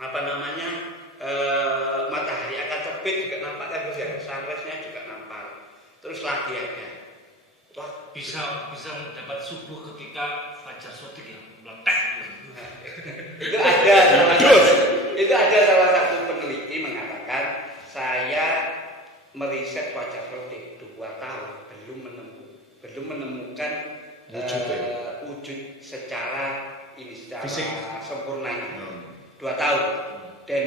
apa namanya matahari akan terbit juga nampak kan Gus ya, sunrise-nya juga nampak. Terus lagi ada, wah bisa mendapat subuh ketika fajar sodik yang meletak. itu ada salah satu peneliti mengatakan saya meriset fajar sodik 2 tahun belum menemukan wujud secara fisik sempurnanya. 2 tahun. Dan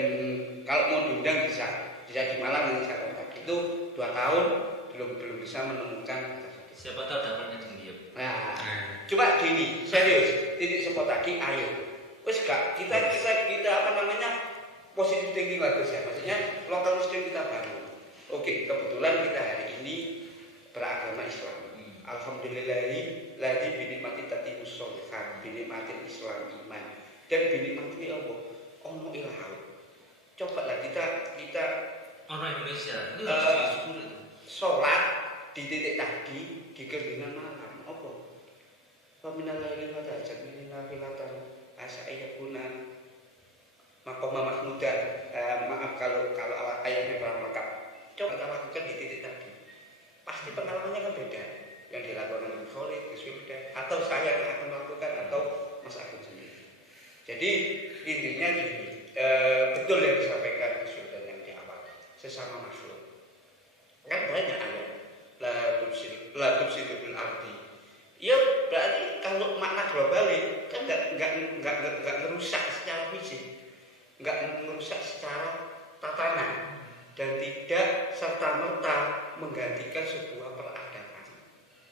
kalau mau diundang bisa di Malang yang saya kontak itu 2 tahun belum bisa menemukan. Siapa tahu dapatnya diam. Nah, coba gini, serius, titik spot tadi ayo. Wes gak kita apa namanya positif thinking lah Gus ya. Maksudnya lokal muslim kita bangun. Oke, kebetulan kita hari ini beragama Islam. Alhamdulillahi ladzi bi nikmati tatimus sholihat, bi nikmatil Islam iman. Dan bi nikmati Allah ono ilahau. Coba lah kita orang Indonesia itu sholat di titik tadi di kelingan malam apa? Paminal laili fatahajat min nafilatan asa ayakuna maqama mahmudan. Maaf kalau ayatnya kurang lengkap. Coba kita lakukan di titik tadi. Pasti pengalamannya kan beda. Yang dilakukan oleh Khalid, Gus Wildan, atau saya yang akan melakukan, atau Mas Agung sendiri. Jadi intinya gini, betul yang disampaikan Gus Wildan yang di awal, sesama makhluk. Kan banyak ayat, la tufsidu bil ardi. Ya berarti kalau makna global kan nggak merusak secara fisik, nggak merusak secara tatanan, dan tidak serta merta menggantikan sebuah peradaban.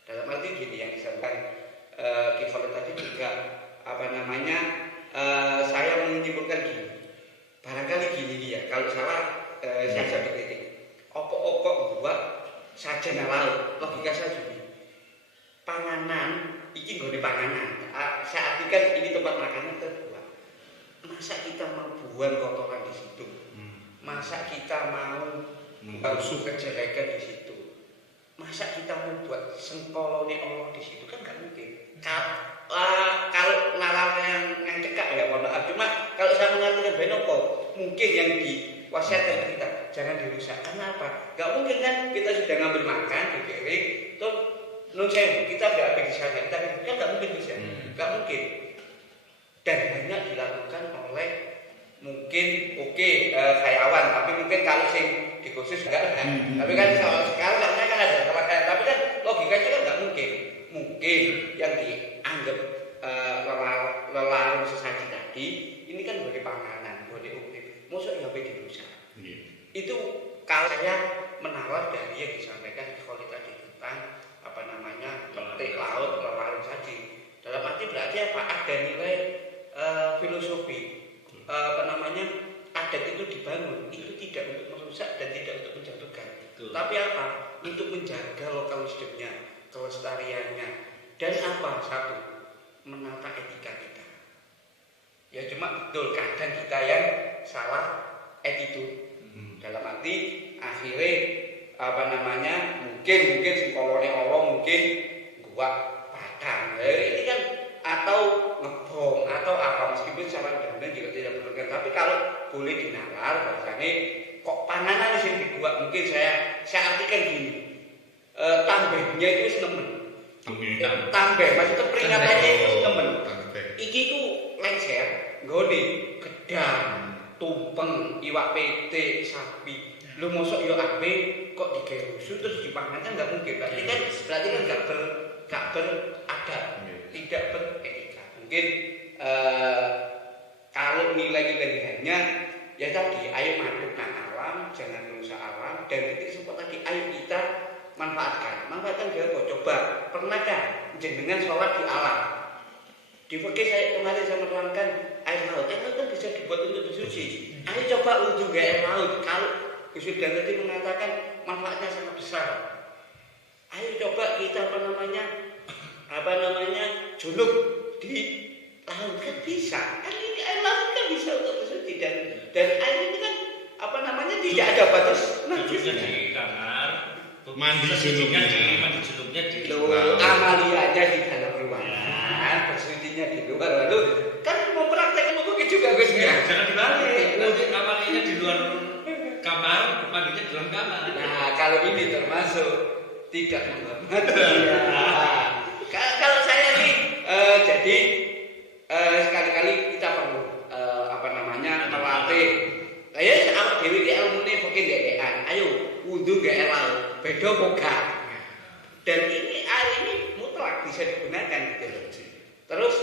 Dalam arti gini yang disampaikan Ki Khalid tadi juga apa namanya saya menyimpulkan gini, barangkali gini ya, kalau salah saya sampai titik okok buat saja laut, logika saya gini, panganan iki nggone panganan, saya artikan ini tempat makanan terbuat. Masa kita mau buang kotoran di situ? Masa kita mau membasuh kejelekan di situ? Masa kita mau buat sengkolone Allah di situ? Kan nggak mungkin. Kalau nalarnya yang cekak ya mohon maaf, cuma kalau saya mengartikan Benopo, mungkin yang diwasiatkan kita jangan dirusak. Karena apa? Gak mungkin kan kita sudah ngambil makan di piring, tuh nun sewu kita BAB di sana, kita kan gak mungkin bisa, gak mungkin. Dan hanya dilakukan oleh mungkin karyawan, tapi mungkin kalau sing di khusus enggak ada. Tapi kan sekarang kan ada kepercayaan, tapi kan logikanya kan nggak mungkin. Mungkin yang dianggap lelarung sesaji tadi ini kan boleh panganan, boleh uktif. Maksud yang dirusak. Itu kalau saya menalar dari yang disampaikan Khalid tadi tentang petik laut lelarung saji. Dalam arti berarti apa? Ada nilai filosofi. Adat itu dibangun itu tidak untuk merusak dan tidak untuk menjatuhkan. Tapi apa? Untuk menjaga lokal wisdomnya, kelestariannya, dan apa? Satu, menata etika kita. Ya cuma betul kadang kita yang salah attitude. Dalam arti akhirnya mungkin sekolahnya Allah mungkin gua padang. Ini kan atau ngebom atau apa meskipun sama undang-undang juga tidak berpegang. Tapi kalau boleh dinalar bahasanya kok panganan yang dibuat mungkin saya artikan gini, tambahnya itu nemen. Tambah maksudnya peringatannya itu nemen. Iki ku lengser, nggone gedang, tumpeng, iwak pete, sapi. Lu mosok yo ape kok digawe rusuh terus dipangan kan enggak mungkin. Berarti kan gak beradab, tidak beretika. Mungkin kalau nilai-nilainya ya tadi ayo manfaatkan alam, jangan merusak alam, dan titik sempat tadi ayo kita manfaatkan dia kok. Coba pernahkah jenengan sholat di alam? Di fikih saya kemarin menerangkan air laut kan bisa dibuat untuk bersuci. Ayo coba wudhu air laut. Kalau Gusudhan tadi mengatakan manfaatnya sangat besar. Ayo coba kita juluk di laut kan bisa. Kan ini air laut kan bisa untuk bersuci dan air ini kan tidak ada batas. Juluknya di kamar, mandi juluknya di amalianya di dalam ruangan, bersucinya di luar. Lalu kan mau praktekkan mungkin juga Gus ya. Jangan dibalik. Nanti amalinya di luar kamar, mandinya di dalam kamar. Nah, kalau ini termasuk tidak menghormati. Kalau saya nih, jadi sekali-kali kita perlu melatih. Ya, awak dhewe iki ilmune mungkin dedekan. Ayo wudu gak laut, beda boga. Dan ini air ini mutlak bisa digunakan gitu. Terus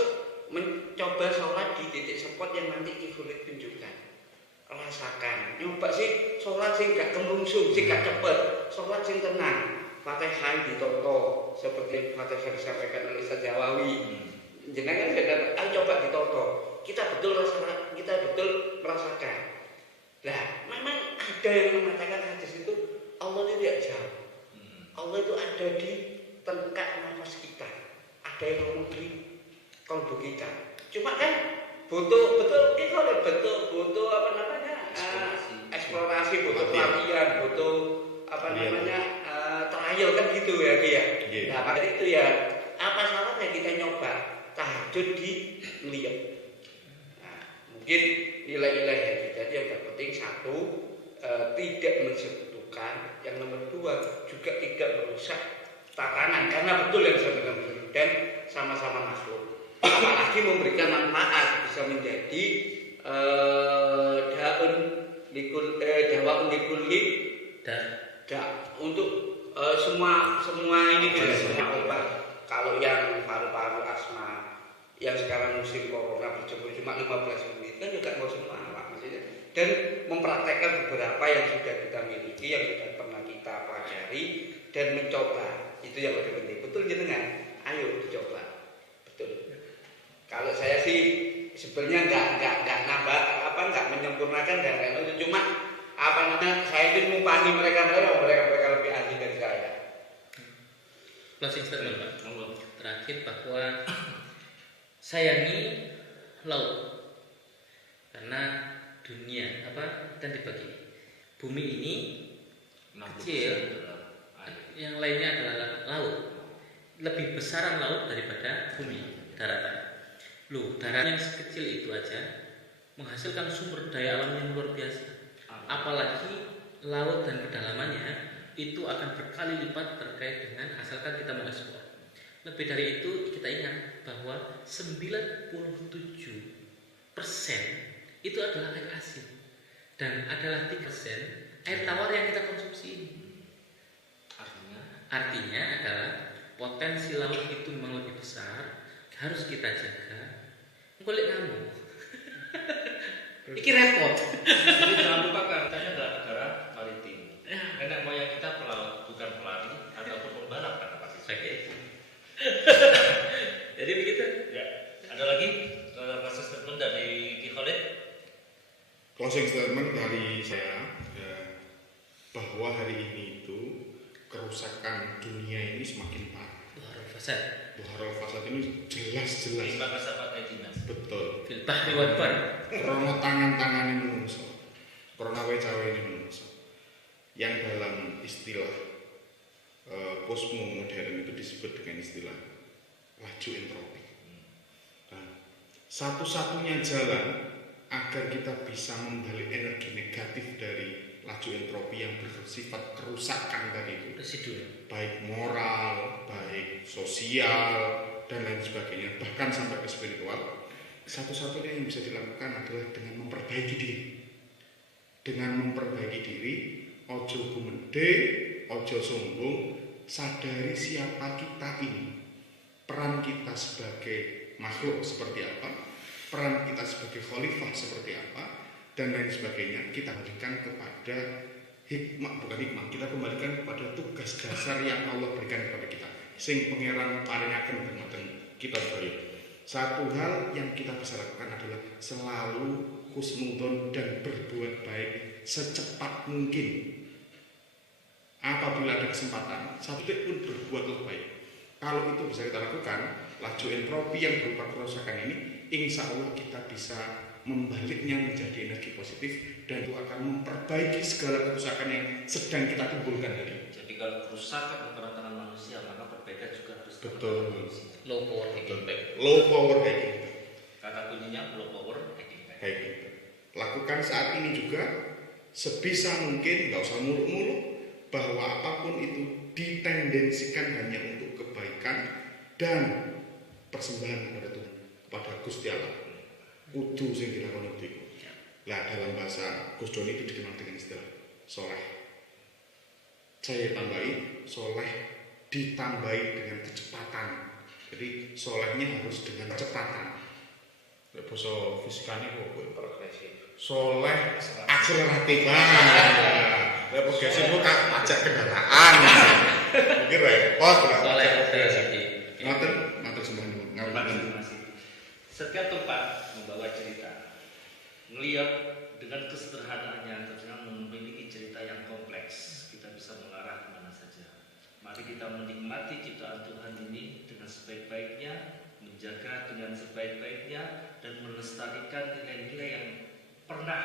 mencoba sholat di titik spot yang nanti Khalid tunjukkan. Rasakan, nyoba sih sholat sing gak kemrungsung, sing gak cepet, sholat sing tenang. Fatihah ditoto seperti Fatihah disampaikan oleh Ustaz Jawawi. Jenengan ayo coba ditoto. Kita betul merasakan. Nah, memang ada yang mengatakan hadis itu Allah itu tidak jauh. Allah itu ada di tengkak nafas kita. Ada yang ngomong di kalbu kita. Cuma kan butuh eksplorasi, butuh pelatihan, butuh trial kan gitu ya dia. Nah, pada itu ya apa salahnya kita nyoba tahajud di liang. Nah, mungkin nilai-nilai yang jadi yang terpenting satu tidak mensekutukan, yang nomor dua juga tidak merusak tatanan karena betul yang disampaikan dan sama-sama makhluk. Apalagi memberikan manfaat bisa menjadi dawaun likulli untuk semua ini semua obat. Kalau yang paru-paru asma yang sekarang musim corona berjemur cuma 15 menit kan juga nggak semua maksudnya. Dan mempraktekkan beberapa yang sudah kita miliki, yang sudah pernah kita pelajari dan mencoba itu yang lebih penting. Betul jenengan, ayo dicoba. Betul. Kalau saya sih sebenarnya nggak nambah nggak menyempurnakan dan lain-lain, cuma saya itu mumpani mereka lebih ahli dari saya. Closing statement Pak. Terakhir bahwa sayangi laut karena dunia dan dibagi bumi ini kecil, yang lainnya adalah laut. Lebih besaran laut daripada bumi daratan. Daratan yang sekecil itu aja menghasilkan sumber daya alam yang luar biasa. Apalagi laut dan kedalamannya itu akan berkali lipat terkait dengan asalkan kita mengekspor. Lebih dari itu kita ingat bahwa 97% itu adalah air asin dan adalah 3% air tawar yang kita konsumsi ini. Artinya adalah potensi laut itu memang lebih besar, harus kita jaga. Kulit kamu, iki repot. Jadi jangan lupa katanya adalah negara maritim. Nenek moyang kita pelaut, bukan pelari ataupun pembalap kata pasti. Oke. Jadi begitu. Ya, ada lagi closing statement dari Ki Khalid. Closing statement dari saya bahwa hari ini itu kerusakan dunia ini semakin parah. Buharul fasad ini jelas-jelas. Lima kesabat Dinas. Betul. Fil bahri wal bar. Krono tangan-tangan ini menungso. Krono cawe ini menungso. Yang dalam istilah kosmo modern itu disebut dengan istilah laju entropi. Nah, satu-satunya jalan agar kita bisa membalik energi negatif dari laju entropi yang bersifat kerusakan tadi itu, Residu. baik moral, baik sosial, dan lain sebagainya, bahkan sampai ke spiritual, satu-satunya yang bisa dilakukan adalah dengan memperbaiki diri. Dengan memperbaiki diri, ojo gumede, ojo sombong, sadari siapa kita ini, peran kita sebagai makhluk seperti apa, peran kita sebagai khalifah seperti apa, dan lain sebagainya. Kita berikan kepada kita kembalikan kepada tugas dasar yang Allah berikan kepada kita. Sing pangeran paringaken dumateng kita sedaya. Satu hal yang kita bisa lakukan adalah selalu husnudon dan berbuat baik secepat mungkin. Apabila ada kesempatan, satu detik pun berbuatlah baik. Kalau itu bisa kita lakukan, laju entropi yang berupa kerusakan ini, insya Allah kita bisa membaliknya menjadi energi positif dan itu akan memperbaiki segala kerusakan yang sedang kita timbulkan hari ini. Jadi kalau kerusakan bukan tangan manusia, maka perbaikan juga harus Betul. manusia. Low power hacking back. Low power hacking. Kata kuncinya low power hacking back. Hacking. Lakukan saat ini juga sebisa mungkin, nggak usah muluk-muluk, bahwa apapun itu ditendensikan hanya untuk kebaikan dan persembahan kepada Tuhan, kepada Gusti Allah. Kudu sing dilakoni itu. Lah dalam bahasa Gus Doni itu dikenal dengan istilah soleh. Saya tambahi soleh ditambahi dengan kecepatan. Jadi solehnya harus dengan kecepatan. Bahasa fisikanya kok Progresif. soleh akseleratif. Lah progresif kok pajak kendaraan. Mungkin repot lah. Soleh progresif. Ngoten sembah ngapunten. Setiap tempat membawa cerita. Melihat dengan kesederhanaannya ternyata memiliki cerita yang kompleks. Kita bisa mengarah kemana saja. Mari kita menikmati ciptaan Tuhan ini dengan sebaik-baiknya, menjaga dengan sebaik-baiknya, dan melestarikan nilai-nilai yang pernah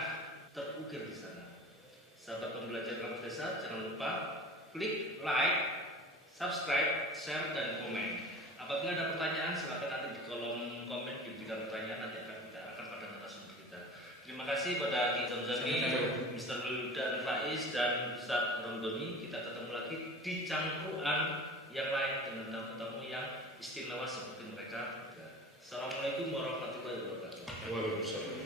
terukir di sana. Sahabat pembelajar Kampus Desa, jangan lupa klik like, subscribe, share, dan komen. Apabila ada pertanyaan, silakan nanti di kolom komen diberikan pertanyaan, nanti kita akan pada narasumber kita. Terima kasih pada Ki Zamzami, Mr. Lulu dan Faiz, dan Ustadz Rondoni. Kita ketemu lagi di cangkruan yang lain dengan tamu-tamu yang istimewa seperti mereka. Assalamualaikum warahmatullahi wabarakatuh. Waalaikumsalam.